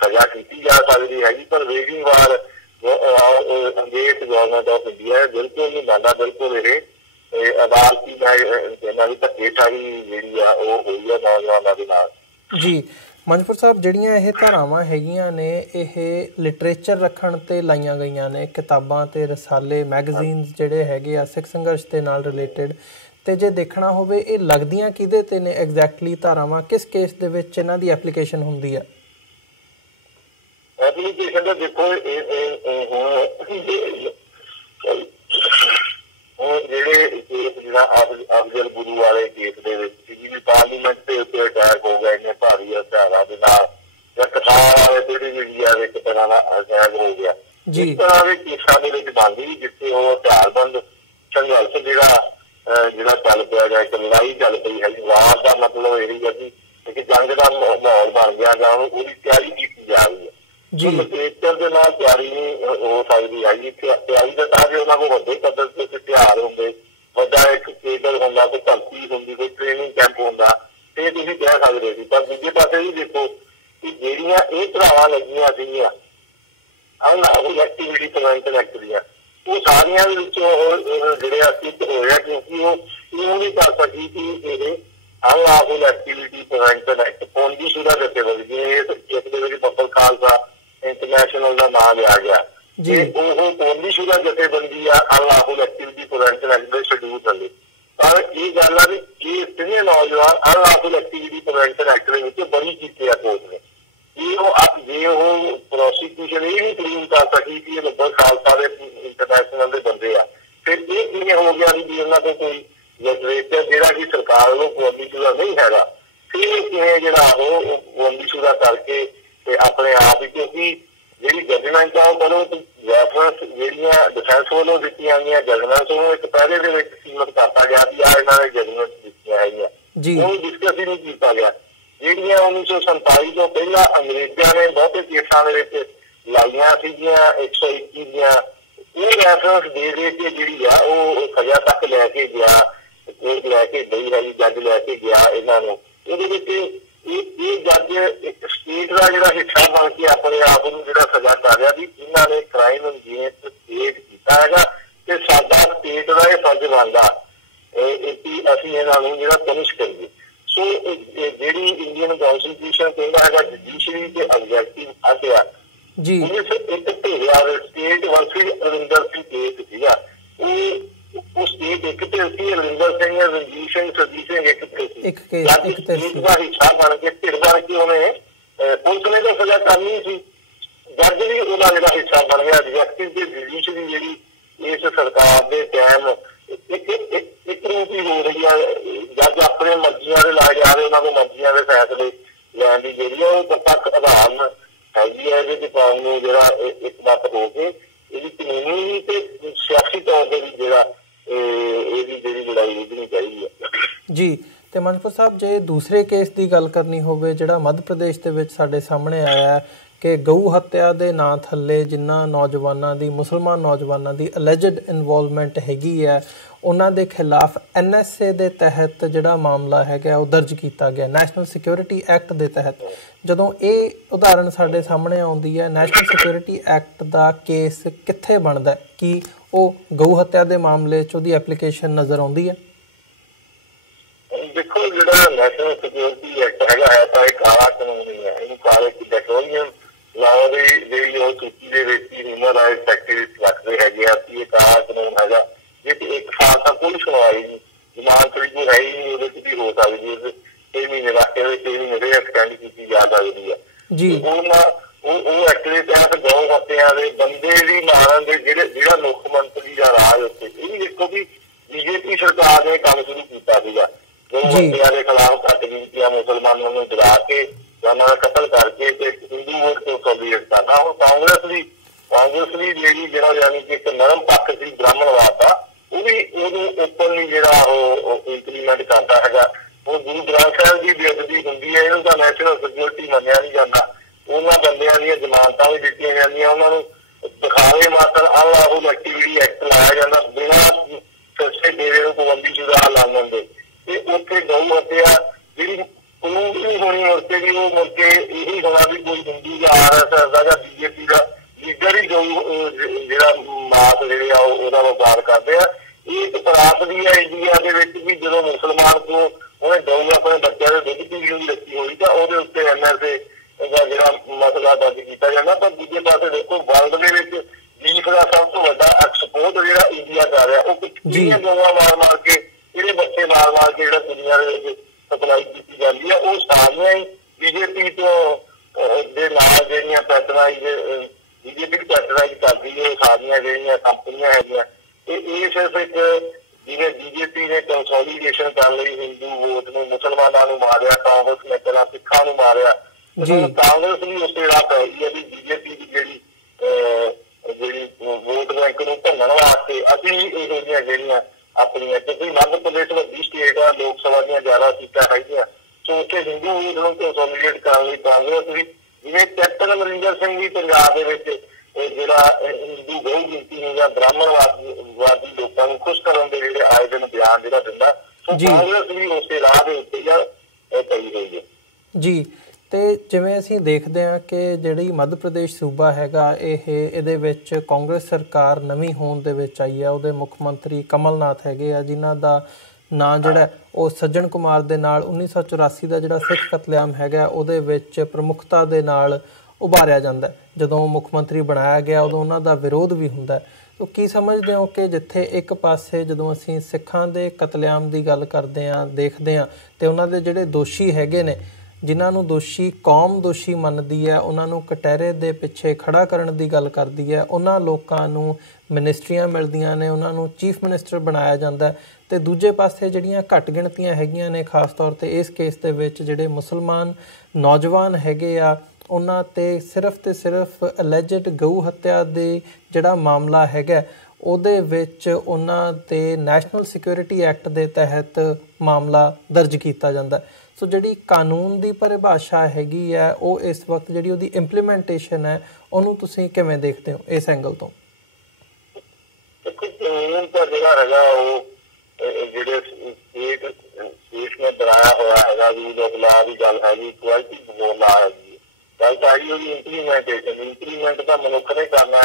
ਸਜ਼ਾ ਕੀਤੀ ਜਾ ਸਕਦੀ ਹੈਗੀ। ਪਰ ਵੇਗਿੰਗ ਵਾਰ ਅੰਗੇਜ ਗਵਰਨਮੈਂਟ ਆਫ ਇੰਡੀਆ ਬਿਲਕੁਲ ਨਹੀਂ ਮੰਨਦਾ, ਬਿਲਕੁਲ ਇਹ ਅਦਾਲਤੀ ਇਹਨਾਂ ਦੀ ਧੱਕੇਸ਼ਾਹੀ ਜਿਹੜੀ ਆ ਉਹ ਹੋਈ ਆ ਨੌਜਵਾਨਾਂ ਦੇ ਨਾਲ ਜੀ। ਮਨਪ੍ਰੀਤ ਸਾਹਿਬ, ਜਿਹੜੀਆਂ ਇਹ ਧਾਰਾਵਾਂ ਹੈਗੀਆਂ ਨੇ ਇਹ ਲਿਟਰੇਚਰ ਰੱਖਣ ਤੇ ਲਾਈਆਂ ਗਈਆਂ ਨੇ, ਕਿਤਾਬਾਂ ਤੇ ਰਸਾਲੇ, ਮੈਗਜ਼ੀਨਸ ਜਿਹੜੇ ਹੈਗੇ ਆ ਸਿੱਖ ਸੰਘਰਸ਼ ਦੇ ਨਾਲ ਰਿਲੇਟਡ, ਤੇ ਜੇ ਦੇਖਣਾ ਹੋਵੇ ਇਹ ਲੱਗਦੀਆਂ ਕਿਹਦੇ ਤੇ ਨੇ ਐਗਜ਼ੈਕਟਲੀ ਧਾਰਾਵਾਂ, ਕਿਸ ਕੇਸ ਦੇ ਵਿੱਚ ਇਹਨਾਂ ਦੀ ਐਪਲੀਕੇਸ਼ਨ ਹੁੰਦੀ ਹੈ? ਐਪਲੀਕੇਸ਼ਨ ਦਾ ਦੇਖੋ ਹੁਣ ਜਿਹੜੇ ਕੇਸ ਜਿਹੜਾ ਅਫਜ਼ਲ ਗੁਰੂ ਵਾਲੇ ਕੇਸ ਦੇ ਵਿੱਚ ਵੀ ਪਾਰਲੀਮੈਂਟ ਦੇ ਉੱਤੇ ਅਟੈਕ ਹੋ ਗਿਆ ਇੰਨੇ ਭਾਰੀ ਹਥਿਆਰਾਂ ਦੇ ਨਾਲ, ਜਾਂ ਕਿਸਾਨ ਵਾਲੇ ਜਿਹੜੀ ਮੀਡੀਆ ਵਿੱਚ ਤਰ੍ਹਾਂ ਦਾ ਅਟੈਕ ਹੋ ਗਿਆ, ਇਸ ਤਰ੍ਹਾਂ ਦੇ ਕੇਸਾਂ ਦੇ ਵਿੱਚ ਬਣਦੀ ਜਿੱਥੇ ਉਹ ਹਥਿਆਰਬੰਦ ਸੰਘਰਸ਼ ਜਿਹੜਾ ਚੱਲ ਪਿਆ ਜਾਂ ਇੱਕ ਲੜਾਈ ਚੱਲ ਪਈ ਹੈ। ਵਾਰ ਦਾ ਮਤਲਬ ਇਹ ਹੈ ਕਿ ਜੰਗ ਦਾ ਮਾਹੌਲ ਬਣ ਗਿਆ ਜਾਂ ਉਹਦੀ ਤਿਆਰੀ ਕੀਤੀ ਜਾ ਰਹੀ ਹੈ। ਲਿਟਰੇਚਰ ਦੇ ਨਾਲ ਤਿਆਰੀ ਨਹੀਂ ਹੋ ਸਕਦੀ ਹੈਗੀ। ਤਿਆਰੀ ਦਾ ਤਾਂ ਜੇ ਉਹਨਾਂ ਕੋਲ ਵੱਡੇ ਪੱਧਰ ਤੇ ਹਥਿਆਰ ਹੁੰਦੇ, ਵੱਡਾ ਇੱਕ ਕੇਡਰ ਹੁੰਦਾ, ਕੋਈ ਭਰਤੀ ਹੁੰਦੀ, ਕੋਈ ਟ੍ਰੇਨਿੰਗ ਕੈਂਪ ਹੁੰਦਾ, ਤੇ ਤੁਸੀਂ ਕਹਿ ਸਕਦੇ ਸੀ। ਪਰ ਦੂਜੇ ਪਾਸੇ ਵੀ ਦੇਖੋ ਕਿ ਜਿਹੜੀਆਂ ਇਹ ਧਾਰਾਵਾਂ ਲੱਗੀਆਂ ਸੀਗੀਆਂ ਅਨਲੌਫੁਲ ਐਕਟੀਵਿਟੀ ਪ੍ਰੀਵੈਂਸ਼ਨ ਐਕਟ ਦੀਆਂ, ਉਹ ਸਾਰੀਆਂ ਦੇ ਵਿੱਚੋਂ ਜਿਹੜੇ ਅਸਿੱਧ ਹੋਇਆ ਕਿਉਂਕਿ ਉਹ ਨਹੀਂ ਕਰ ਸਕੀ ਕਿ ਇਹ ਅਨਲੌਫੁਲ ਐਕਟੀਵਿਟੀ ਪ੍ਰੀਵੈਂਸ਼ਨ ਐਕਟ ਪੌਂਦੀਸ਼ੁਦਾ ਜਥੇਬੰਦੀ, ਜਿਵੇਂ ਇਸ ਕੇਸ ਦੇ ਵਿੱਚ ਬੱਬਲ ਖਾਲਸਾ ਇੰਟਰਨੈਸ਼ਨਲ ਦਾ ਨਾਂ ਲਿਆ ਗਿਆ, ਉਹ ਪੌਂਦੀਸ਼ੁਦਾ ਜਥੇਬੰਦੀ ਆ ਅਨਲੌਫੁਲ ਐਕਟੀਵਿਟੀ ਪ੍ਰੀਵੈਂਸ਼ਨ ਐਕਟ ਦੇ ਸ਼ਡਿਊਲ ਥੱਲੇ। ਪਰ ਇਹ ਗੱਲ ਆ ਵੀ ਇਹ ਤਿੰਨੇ ਨੌਜਵਾਨ ਅਨਲੌਫੁਲ ਐਕਟੀਵਿਟੀ ਪ੍ਰੀਵੈਂਸ਼ਨ ਐਕਟ ਦੇ ਵਿੱਚ ਬਰੀ ਕੀਤੇ ਆ ਕੋਰਟ ਨੇ। ਜੇ ਉਹ ਪ੍ਰੋਸੀਕਿਊਸ਼ਨ ਇਹ ਨਹੀਂ ਪ੍ਰੂਵ ਕਰ ਸਕੀ ਕਿ ਇਹ ਬੱਬਲ ਖਾਲਸਾ ਦੇ ਇੰਟਰਨੈਸ਼ਨਲ ਦੇ ਬੰਦੇ ਆ, ਫਿਰ ਇਹ ਕਿਵੇਂ ਹੋ ਗਿਆ ਵੀ ਉਹਨਾਂ ਕੋਲ ਕੋਈ ਲਿਟਰੇਚਰ ਜਿਹੜਾ ਕਿ ਸਰਕਾਰ ਵੱਲੋਂ ਪੌਂਦੀਸ਼ੁਦਾ ਨਹੀਂ ਹੈਗਾ, ਫਿਰ ਕਿਵੇਂ ਜਿਹੜਾ ਉਹ ਪੌਂਦੀਸ਼ੁਦਾ ਕਰਕੇ ਤੇ ਆਪਣੇ ਆਪ ਹੀ, ਕਿਉਂਕਿ ਜਿਹੜੀ ਜੱਜਮੈਂਟ ਆ ਉਹ ਕਰੋ ਰੈਫਰੈਂਸ ਜਿਹੜੀਆਂ ਡਿਫੈਂਸ ਵੱਲੋਂ ਦਿੱਤੀਆਂ ਗਈਆਂ ਜੱਜਮੈਂਟ ਉਹਨੂੰ ਇੱਕ ਪਹਿਰੇ ਦੇ ਵਿੱਚ ਸੀਮਤ ਕਰਤਾ ਗਿਆ ਵੀ ਆਹ ਇਹਨਾਂ ਨੇ ਜੱਜਮੈਂਟ ਦਿੱਤੀਆਂ ਹੈਗੀਆਂ, ਉਹਨੂੰ ਡਿਸਕਸ ਹੀ ਨਹੀਂ ਕੀਤਾ ਗਿਆ। ਜਿਹੜੀਆਂ 1947 ਤੋਂ ਪਹਿਲਾਂ ਅੰਗਰੇਜ਼ਾਂ ਨੇ ਬਹੁਤੇ ਕੇਸਾਂ ਦੇ ਵਿੱਚ ਲਾਈਆਂ ਸੀਗੀਆਂ 121 ਦੀਆਂ, ਉਹ ਰੈਫਰੈਂਸ ਦੇ ਕੇ ਜਿਹੜੀ ਆ ਉਹ ਸਜ਼ਾ ਤੱਕ ਲੈ ਕੇ ਗਿਆ, ਕੋਰਟ ਲੈ ਕੇ ਗਈ ਹੈ, ਜੱਜ ਲੈ ਕੇ ਗਿਆ ਇਹਨਾਂ ਨੂੰ। ਇਹਦੇ ਵਿੱਚ ਇਹ ਜੱਜ ਇੱਕ ਸਟੇਟ ਦਾ ਜਿਹੜਾ ਹਿੱਸਾ ਬਣ ਕੇ ਆਪਣੇ ਆਪ ਨੂੰ ਜਿਹੜਾ ਸਜ਼ਾ ਕਰ ਰਿਹਾ ਵੀ ਇਹਨਾਂ ਨੇ ਕ੍ਰਾਈਮ ਅਗੇਂਸਟ ਸਟੇਟ ਕੀਤਾ ਹੈਗਾ ਤੇ ਸਾਡਾ ਸਟੇਟ ਦਾ ਇਹ ਫਰਜ਼ ਬਣਦਾ ਕਿ ਅਸੀਂ ਇਹਨਾਂ ਨੂੰ ਜਿਹੜਾ ਪਨਿਸ਼ ਕਰੀਏ। ਸੋ ਜਿਹੜੀ ਇੰਡੀਅਨ ਕੌਂਸਟੀਟਿਊਸ਼ਨ ਕਹਿੰਦਾ ਹੈਗਾ ਜੁਡੀਸ਼ਰੀ ਤੇ ਐਗਜ਼ੈਕਟਿਵ ਆਗਿਆ ਜੀ, ਇੱਕ ਢੇਰਾ state versus Ravinder Singh case ਸੀਗਾ, ਉਹ ਸਟੇਟ ਇੱਕ ਤੇ ਸੀ, ਰਵਿੰਦਰ ਸਿੰਘ ਰਣਜੀਤ ਸਿੰਘ ਸਰਜੀਤ ਸਿੰਘ ਇੱਕ ਤੇ ਸੀ, ਸਟੇਟ ਦਾ ਹਿੱਸਾ ਬਣ ਕੇ ਧਿਰ ਬਣ ਕੇ ਉਹਨੇ ਪੁਲਿਸ ਨੇ ਤਾਂ ਸਜ਼ਾ ਕਰਨੀ ਸੀ, ਜੱਜ ਵੀ ਉਹਦਾ ਜਿਹੜਾ ਹਿੱਸਾ ਬਣ ਗਿਆ। ਐਗਜ਼ੈਕਟਿਵ ਤੇ ਜੁਡੀਸ਼ਰੀ ਜਿਹੜੀ ਇਸ ਸਰਕਾਰ ਦੇ ਟਾਈਮ ਇੱਕ ਰੂਪ ਹੀ ਹੋ ਰਹੀ ਆ, ਜੱਜ ਆਪਣੇ ਮਰਜ਼ੀਆਂ ਦੇ ਲਾਏ ਜਾ ਰਹੇ, ਉਹਨਾਂ ਦੇ ਮਰਜ਼ੀਆਂ ਦੇ ਫੈਸਲੇ ਲੈਣ ਦੀ ਜਿਹੜੀ ਆ ਉਹ ਪ੍ਰਤੱਖ ਆਧਾਰਨ ਹੈਗੀ ਹੈ। ਇਹਦੇ ਚ ਕੌਮ ਨੂੰ ਜਿਹੜਾ ਇੱਕ ਵਕਤ ਹੋ ਕੇ ਇਹਦੀ ਕਾਨੂੰਨੀ ਤੇ ਸਿਆਸੀ ਤੌਰ ਤੇ ਵੀ ਜਿਹੜਾ ਇਹਦੀ ਜਿਹੜੀ ਲੜਾਈ ਵਧਣੀ ਚਾਹੀਦੀ ਹੈ ਜੀ। ਤੇ ਮਨਪ੍ਰੀਤ ਸਾਹਿਬ, ਜੇ ਦੂਸਰੇ ਕੇਸ ਦੀ ਗੱਲ ਕਰਨੀ ਹੋਵੇ ਜਿਹੜਾ ਮੱਧ ਪ੍ਰਦੇਸ਼ ਦੇ ਵਿੱਚ ਸਾਡੇ ਸਾਹਮਣੇ ਆਇਆ ਕਿ ਗਊ ਹੱਤਿਆ ਦੇ ਨਾਂ ਥੱਲੇ ਜਿਨ੍ਹਾਂ ਨੌਜਵਾਨਾਂ ਦੀ, ਮੁਸਲਮਾਨ ਨੌਜਵਾਨਾਂ ਦੀ ਅਲੈਜਡ ਇਨਵੋਲਵਮੈਂਟ ਹੈਗੀ ਹੈ, ਉਹਨਾਂ ਦੇ ਖਿਲਾਫ NSA ਦੇ ਤਹਿਤ ਜਿਹੜਾ ਮਾਮਲਾ ਹੈਗਾ ਉਹ ਦਰਜ ਕੀਤਾ ਗਿਆ, ਨੈਸ਼ਨਲ ਸਿਕਿਉਰਿਟੀ ਐਕਟ ਦੇ ਤਹਿਤ। ਜਦੋਂ ਇਹ ਉਦਾਹਰਨ ਸਾਡੇ ਸਾਹਮਣੇ ਆਉਂਦੀ ਹੈ, ਨੈਸ਼ਨਲ ਸਿਕਿਉਰਿਟੀ ਐਕਟ ਦਾ ਕੇਸ ਕਿੱਥੇ ਬਣਦਾ? ਕੀ ਉਹ ਗਊ ਹੱਤਿਆ ਦੇ ਮਾਮਲੇ 'ਚ ਉਹਦੀ ਐਪਲੀਕੇਸ਼ਨ ਨਜ਼ਰ ਆਉਂਦੀ ਹੈ? ਦੇਖੋ, ਜਿਹੜਾ ਨੈਸ਼ਨਲ ਸਿਕਿਉਰਿਟੀ ਐਕਟ ਹੈਗਾ ਹੈ ਤਾਂ ਇਹ ਕਾਲਾ ਕਾਨੂੰਨ ਹੀ ਹੈ, ਇਹਨੂੰ ਕਾਲੇ ਪੈਟਰੋਲੀਅਮ ਲਾਅ ਦੀ ਜਿਹੜੀ ਉਹ ਸੂਚੀ ਦੇ ਵਿੱਚ ਹੀ ਹਿਊਮਨ ਰਾਈਟਸ ਐਕਟਿਵਿਸਟ ਰੱਖਦੇ ਹੈਗੇ ਆ ਕਿ ਇਹ ਕਾਲਾ ਕਾਨੂੰਨ ਹੈਗਾ, ਜੇ ਇੱਕ ਸਾਲ ਤੱਕ ਕੋਈ ਸੁਣਵਾਈ ਨਹੀਂ, ਜ਼ਮਾਨਤ ਵੀ ਹੈ ਹੀ ਨਹੀਂ, ਉਹਦੇ ਚ ਵੀ ਹੋ ਸਕਦੀ ਹੈ 6 ਮਹੀਨੇ ਰੱਖੇ ਹੋਏ 6 ਮਹੀਨੇ ਦੇ ਐਕਸਟੈਂਡ ਕੀਤੀ ਜਾ ਸਕਦੀ ਹੈ ਜੀ। ਉਹ ਐਕਟ ਦੇ ਤਹਿਤ ਗਊ ਹੱਤਿਆ ਦੇ ਬੰਦੇ ਦੀ ਮਾਰਨ ਦੇ ਜਿਹੜਾ ਮੁੱਖ ਮੰਤਰੀ ਦਾ ਰਾਜ ਉੱਤੇ, ਇਹ ਵੀ ਦੇਖੋ ਵੀ BJP ਸਰਕਾਰ ਨੇ ਕੰਮ ਸ਼ੁਰੂ ਕੀਤਾ ਸੀਗਾ ਗਊ ਹੱਤਿਆ ਦੇ ਖਿਲਾਫ ਘੱਟ ਗਿਣਤੀਆਂ ਮੁਸਲਮਾਨਾਂ ਨੂੰ ਡਰਾ ਕੇ ਉਹਨਾਂ ਦਾ ਕਤਲ ਕਰਕੇ ਤੇ ਹਿੰਦੂ ਵੋਟ ਤੋਂ ਕਬੀਰ ਕਰਨਾ। ਹੁਣ ਕਾਂਗਰਸ ਵੀ ਜਿਹੜੀ ਜਿਹੜਾ ਯਾਨੀ ਕਿ ਇੱਕ ਨਰਮ ਪੱਖ ਸੀ ਬ੍ਰਾਹਮਣਵਾਦ ਦਾ, ਉਹ ਵੀ ਉਹਨੂੰ ਓਪਨਲੀ ਜਿਹੜਾ ਉਹ ਇੰਪਲੀਮੈਂਟ ਕਰਦਾ ਹੈਗਾ। ਉਹ ਗੁਰੂ ਗ੍ਰੰਥ ਸਾਹਿਬ ਦੀ ਬੇਅਦਬੀ ਹੁੰਦੀ ਹੈ, ਇਹਨੂੰ ਤਾਂ ਨੈਸ਼ਨਲ ਸਿਕਿਉਰਿਟੀ ਮੰਨਿਆ ਨਹੀਂ ਜਾਂਦਾ। ਉਹਨਾਂ ਬੰਦਿਆਂ ਦੀਆਂ ਜ਼ਮਾਨਤਾਂ ਵੀ ਦਿੱਤੀਆਂ ਜਾਂਦੀਆਂ, ਉਹਨਾਂ ਨੂੰ ਦਿਖਾਵੇ ਮਾਤਰ ਅਨਲੌਫੁਲ ਐਕਟੀਵਿਟੀ ਐਕਟ ਲਾਇਆ ਜਾਂਦਾ ਬਿਨਾਂ ਸੱਚੇ ਡੇਰੇ ਨੂੰ ਪਾਬੰਦੀਸ਼ੁਦਾ ਲਾਉਣ ਦੇ। ਤੇ ਉੱਥੇ ਗਊ ਹੱਤਿਆ ਜਿਹੜੀ ਕਾਨੂੰਨ ਨਹੀਂ ਹੋਣੀ, ਮੁੜ ਕੇ ਵੀ ਉਹ ਮੁੜ ਕੇ ਇਹੀ ਹੋਣਾ ਵੀ ਕੋਈ ਹਿੰਦੂ ਜਾਂ RSS ਦਾ ਜਾਂ BJP ਦਾ ਲੀਡਰ ਹੀ ਗਊ ਜਿਹੜਾ ਮਾਸ ਜਿਹੜੇ ਆ ਉਹਦਾ ਵਪਾਰ ਕਰਦੇ ਆ। ਇਹ ਇੱਕ ਪ੍ਰਾਪਤ ਵੀ ਹੈ ਇੰਡੀਆ ਦੇ ਵਿੱਚ ਵੀ ਜਦੋਂ ਮੁਸਲਮਾਨ ਤੋਂ ਉਹਨੇ ਗਊ ਆਪਣੇ ਬੱਚਿਆਂ ਦੇ ਦੁੱਧ ਪੀਣ ਨੂੰ ਰੱਖੀ ਹੋਈ ਤਾਂ ਉਹਦੇ ਉੱਤੇ NSA ਦਾ ਜਿਹੜਾ ਮਸਲਾ ਦਰਜ ਕੀਤਾ ਜਾਂਦਾ। ਪਰ ਦੂਜੇ ਪਾਸੇ ਦੇਖੋ ਵਰਲਡ ਦੇ ਵਿੱਚ ਬੀਫ ਦਾ ਸਭ ਤੋਂ ਵੱਡਾ ਐਕਸਪੋਰਟ ਜਿਹੜਾ ਇੰਡੀਆ ਕਰ ਰਿਹਾ, ਉਹ ਕਿੰਨੀਆਂ ਗਊਆਂ ਮਾਰ ਕੇ ਜਿਹੜੇ ਬੱਚੇ ਮਾਰ ਕੇ ਜਿਹੜਾ ਦੁਨੀਆ ਦੇ ਵਿੱਚ ਸਪਲਾਈ ਕੀਤੀ ਜਾਂਦੀ ਹੈ, ਉਹ ਸਾਰੀਆਂ ਹੀ ਬੀਜੇਪੀ ਤੋਂ ਦੇ ਨਾਲ ਜਿਹੜੀਆਂ ਪੈਟਰਨਾਈਜ਼ ਬੀਜੇਪੀ ਪੈਟਰਨਾਈਜ਼ ਕਰਦੀ ਹੈ, ਸਾਰੀਆਂ ਜਿਹੜੀਆਂ ਕੰਪਨੀਆਂ ਹੈਗੀਆਂ। ਤੇ ਇਹ ਸਿਰਫ ਇੱਕ ਜਿਵੇਂ ਬੀਜੇਪੀ ਨੇ ਕੰਸੋਲੀਡੇਸ਼ਨ ਕਰਨ ਲਈ ਹਿੰਦੂ ਵੋਟ ਨੂੰ, ਮੁਸਲਮਾਨਾਂ ਨੂੰ ਮਾਰਿਆ, ਕਾਂਗਰਸ ਨੇ ਪਹਿਲਾਂ ਸਿੱਖਾਂ ਨੂੰ ਮਾਰਿਆ, ਕਾਂਗਰਸ ਵੀ ਉਸੇ ਰਾਹ ਪੈ ਗਈ ਹੈ ਵੀ ਬੀਜੇਪੀ ਦੀ ਜਿਹੜੀ ਵੋਟ ਬੈਂਕ ਨੂੰ ਭੰਨਣ ਵਾਸਤੇ ਅਸੀਂ ਇਹੋ ਜਿਹੀਆਂ ਜਿਹੜੀਆਂ ਆਪਣੀਆਂ, ਕਿਉਂਕਿ ਮੱਧ ਪ੍ਰਦੇਸ਼ ਵੱਡੀ ਸਟੇਟ ਆ, ਲੋਕ ਸਭਾ ਦੀਆਂ 11 ਸੀਟਾਂ ਹੈਗੀਆਂ, ਸੋ ਉੱਥੇ ਹਿੰਦੂ ਵੋਟ ਨੂੰ ਕੰਸੋਲੀਡੇਟ ਕਰਨ ਲਈ ਕਾਂਗਰਸ ਵੀ, ਜਿਵੇਂ ਕੈਪਟਨ ਅਮਰਿੰਦਰ ਸਿੰਘ ਵੀ ਪੰਜਾਬ ਦੇ ਵਿੱਚ ਜਿਹੜਾ ਹਿੰਦੂ ਬਹੁ ਗਿਣਤੀ ਨੂੰ ਜਾਂ ਬ੍ਰਾਹਮਣਵਾਦੀ ਲੋਕਾਂ ਨੂੰ ਖੁਸ਼ ਕਰਨ ਦੇ ਜਿਹੜੇ ਆਏ ਦਿਨ ਬਿਆਨ ਜਿਹੜਾ ਦਿੰਦਾ, ਸੋ ਕਾਂਗਰਸ ਵੀ ਉਸੇ ਰਾਹ ਦੇ ਉੱਤੇ ਪਈ ਹੋਈ ਹੈ ਜੀ। ਤੇ ਜਿਵੇਂ ਅਸੀਂ ਦੇਖਦੇ ਹਾਂ ਕਿ ਜਿਹੜੀ ਮੱਧ ਪ੍ਰਦੇਸ਼ ਸੂਬਾ ਹੈਗਾ, ਇਹਦੇ ਵਿੱਚ ਕਾਂਗਰਸ ਸਰਕਾਰ ਨਵੀਂ ਹੋਣ ਦੇ ਵਿੱਚ ਆਈ ਹੈ। ਉਹਦੇ ਮੁੱਖ ਮੰਤਰੀ ਕਮਲਨਾਥ ਹੈਗੇ ਆ, ਜਿਨ੍ਹਾਂ ਦਾ ਨਾਂ ਜਿਹੜਾ ਉਹ ਸੱਜਣ ਕੁਮਾਰ ਦੇ ਨਾਲ 1984 ਦਾ ਜਿਹੜਾ ਸਿੱਖ ਕਤਲੇਆਮ ਹੈਗਾ ਉਹਦੇ ਵਿੱਚ ਪ੍ਰਮੁੱਖਤਾ ਦੇ ਨਾਲ ਉਭਾਰਿਆ ਜਾਂਦਾ। ਜਦੋਂ ਮੁੱਖ ਮੰਤਰੀ ਬਣਾਇਆ ਗਿਆ ਉਦੋਂ ਉਹਨਾਂ ਦਾ ਵਿਰੋਧ ਵੀ ਹੁੰਦਾ। ਤਾਂ ਕੀ ਸਮਝਦੇ ਹੋ ਕਿ ਜਿੱਥੇ ਇੱਕ ਪਾਸੇ ਜਦੋਂ ਅਸੀਂ ਸਿੱਖਾਂ ਦੇ ਕਤਲੇਆਮ ਦੀ ਗੱਲ ਕਰਦੇ ਹਾਂ, ਦੇਖਦੇ ਹਾਂ, ਤੇ ਉਹਨਾਂ ਦੇ ਜਿਹੜੇ ਦੋਸ਼ੀ ਹੈਗੇ ਨੇ, ਜਿਨ੍ਹਾਂ ਨੂੰ ਦੋਸ਼ੀ ਕੌਮ ਦੋਸ਼ੀ ਮੰਨਦੀ ਹੈ, ਉਹਨਾਂ ਨੂੰ ਕਟਹਿਰੇ ਦੇ ਪਿੱਛੇ ਖੜਾ ਕਰਨ ਦੀ ਗੱਲ ਕਰਦੀ ਹੈ, ਉਹਨਾਂ ਲੋਕਾਂ ਨੂੰ ਮਿਨਿਸਟਰੀਆਂ ਮਿਲਦੀਆਂ ਨੇ, ਉਹਨਾਂ ਨੂੰ ਚੀਫ ਮਿਨਿਸਟਰ ਬਣਾਇਆ ਜਾਂਦਾ। ਤੇ ਦੂਜੇ ਪਾਸੇ ਜਿਹੜੀਆਂ ਘੱਟ ਗਿਣਤੀਆਂ ਹੈਗੀਆਂ ਨੇ, ਖਾਸ ਤੌਰ ਤੇ ਇਸ ਕੇਸ ਦੇ ਵਿੱਚ ਜਿਹੜੇ ਮੁਸਲਮਾਨ ਨੌਜਵਾਨ ਹੈਗੇ ਆ, ਉਹਨਾਂ ਤੇ ਸਿਰਫ ਅਲੈਜਡ ਗਊ ਹੱਤਿਆ ਦੇ ਜਿਹੜਾ ਮਾਮਲਾ ਹੈਗਾ ਉਹਦੇ ਵਿੱਚ ਉਹਨਾਂ ਤੇ ਨੈਸ਼ਨਲ ਸਿਕਿਉਰਿਟੀ ਐਕਟ ਦੇ ਤਹਿਤ ਮਾਮਲਾ ਦਰਜ ਕੀਤਾ ਜਾਂਦਾ। ਸੋ ਜਿਹੜੀ ਕਾਨੂੰਨ ਦੀ ਪਰਿਭਾਸ਼ਾ ਹੈਗੀ ਹੈ, ਉਹ ਇਸ ਵਕਤ ਜਿਹੜੀ ਉਹਦੀ ਇੰਪਲੀਮੈਂਟੇਸ਼ਨ ਹੈ, ਉਹਨੂੰ ਤੁਸੀਂ ਕਿਵੇਂ ਦੇਖਦੇ ਹੋ ਇਸ ਐਂਗਲ ਤੋਂ? ਕਾਨੂੰਨ ਤਾਂ ਜਿਹੜਾ ਹੈਗਾ ਉਹ ਜਿਹੜੇ ਸਟੇਟ ਨੇ ਬਣਾਇਆ ਹੋਇਆ ਹੈਗਾ, ਰੂਲ ਆਫ ਲਾ ਦੀ ਗੱਲ ਹੈਗੀ, ਕੁਆਲਿਟੀ ਆਫ ਲਾ ਹੈਗੀ, ਗੱਲ ਤਾਂ ਹੈਗੀ ਉਹਦੀ ਇੰਪਲੀਮੈਂਟ ਤਾਂ ਮਨੁੱਖ ਨੇ ਕਰਨਾ,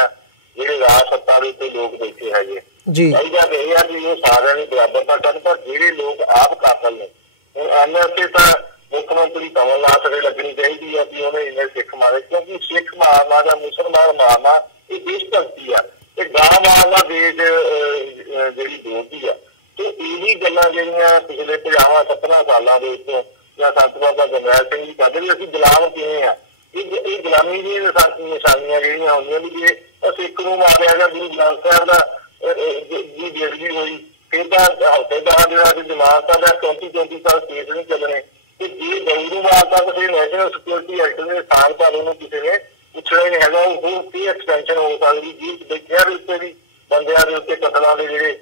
ਜਿਹੜੇ ਰਾਜ ਸੱਤਾ ਦੇ ਉੱਤੇ ਲੋਕ ਬੈਠੇ ਹੈਗੇ ਜੀ। ਚਾਹੀਦਾ ਇਹ ਆ ਵੀ ਉਹ ਸਾਰਿਆਂ ਨੂੰ ਬਰਾਬਰ ਨਾ ਕਰਨ, ਪਰ ਜਿਹੜੇ ਲੋਕ ਆਪ ਕਾਤਲ ਨੇ, ਹੁਣ ਐਨਐਸਏ ਤਾਂ ਮੁੱਖ ਮੰਤਰੀ ਕਮਲਨਾਥ ਦੇ ਲੱਗਣੀ ਚਾਹੀਦੀ ਆ ਵੀ ਉਹਨੇ ਇੰਨੇ ਸਿੱਖ ਮਾਰੇ, ਕਿਉਂਕਿ ਸਿੱਖ ਮਾਰਨਾ ਜਾਂ ਮੁਸਲਮਾਨ ਮਾਰਨਾ ਇਹ ਦੇਸ਼ ਭਗਤੀ ਆ, ਤੇ ਗਾਂ ਮਾਰਨਾ ਦੇਸ਼ ਜਿਹੜੀ ਵਿਰੋਧੀ ਆ। ਤੇ ਇਹੀ ਗੱਲਾਂ ਜਿਹੜੀਆਂ ਪਿਛਲੇ 50-70 ਸਾਲਾਂ ਦੇ ਵਿੱਚੋਂ ਜਾਂ ਸੰਤ ਬਾਬਾ ਜਰਨੈਲ ਸਿੰਘ ਜੀ ਕਹਿੰਦੇ ਵੀ ਅਸੀਂ ਗੁਲਾਮ ਕਿਵੇਂ ਆ, ਇਹ ਗੁਲਾਮੀ ਦੀਆਂ ਨਿਸ਼ਾਨੀਆਂ ਜਿਹੜੀਆਂ ਹੁੰਦੀਆਂ ਵੀ ਜੇ ਸਿੱਖ ਨੂੰ ਮਾਰਿਆ ਜਾਂ ਗੁਰੂ ਗ੍ਰੰਥ ਸਾਹਿਬ ਦਾ ਦੀ ਬੇਅਦਬੀ ਹੋਈ, ਫਿਰ ਤਾਂ ਹਫ਼ਤੇ ਦਾ ਜਿਹੜਾ ਜਮਾਨਤ ਦਾ 34 ਸਾਲ ਕੇਸ ਨਹੀਂ ਚੱਲਣੇ, ਤੇ ਜੇ ਗਊ ਨੂੰ ਮਾਰਤਾ ਤਾਂ ਫਿਰ ਨੈਸ਼ਨਲ ਸਿਕਿਉਰਿਟੀ ਐਕਟ ਦੇ ਸਥਾਨ ਪਰ ਉਹਨੂੰ ਕਿਸੇ ਨੇ ਪੁੱਛਣਾ ਹੀ ਨਹੀਂ ਹੈਗਾ, ਉਹ ਕੀ ਐਕਸਟੈਂਸ਼ਨ ਹੋ ਸਕਦੀ ਜੀ। ਦੇਖਿਆ ਦੇ ਉੱਤੇ ਵੀ ਬੰਦਿਆਂ ਦੇ ਉੱਤੇ ਕਤਲਾਂ ਦੇ ਜਿਹੜੇ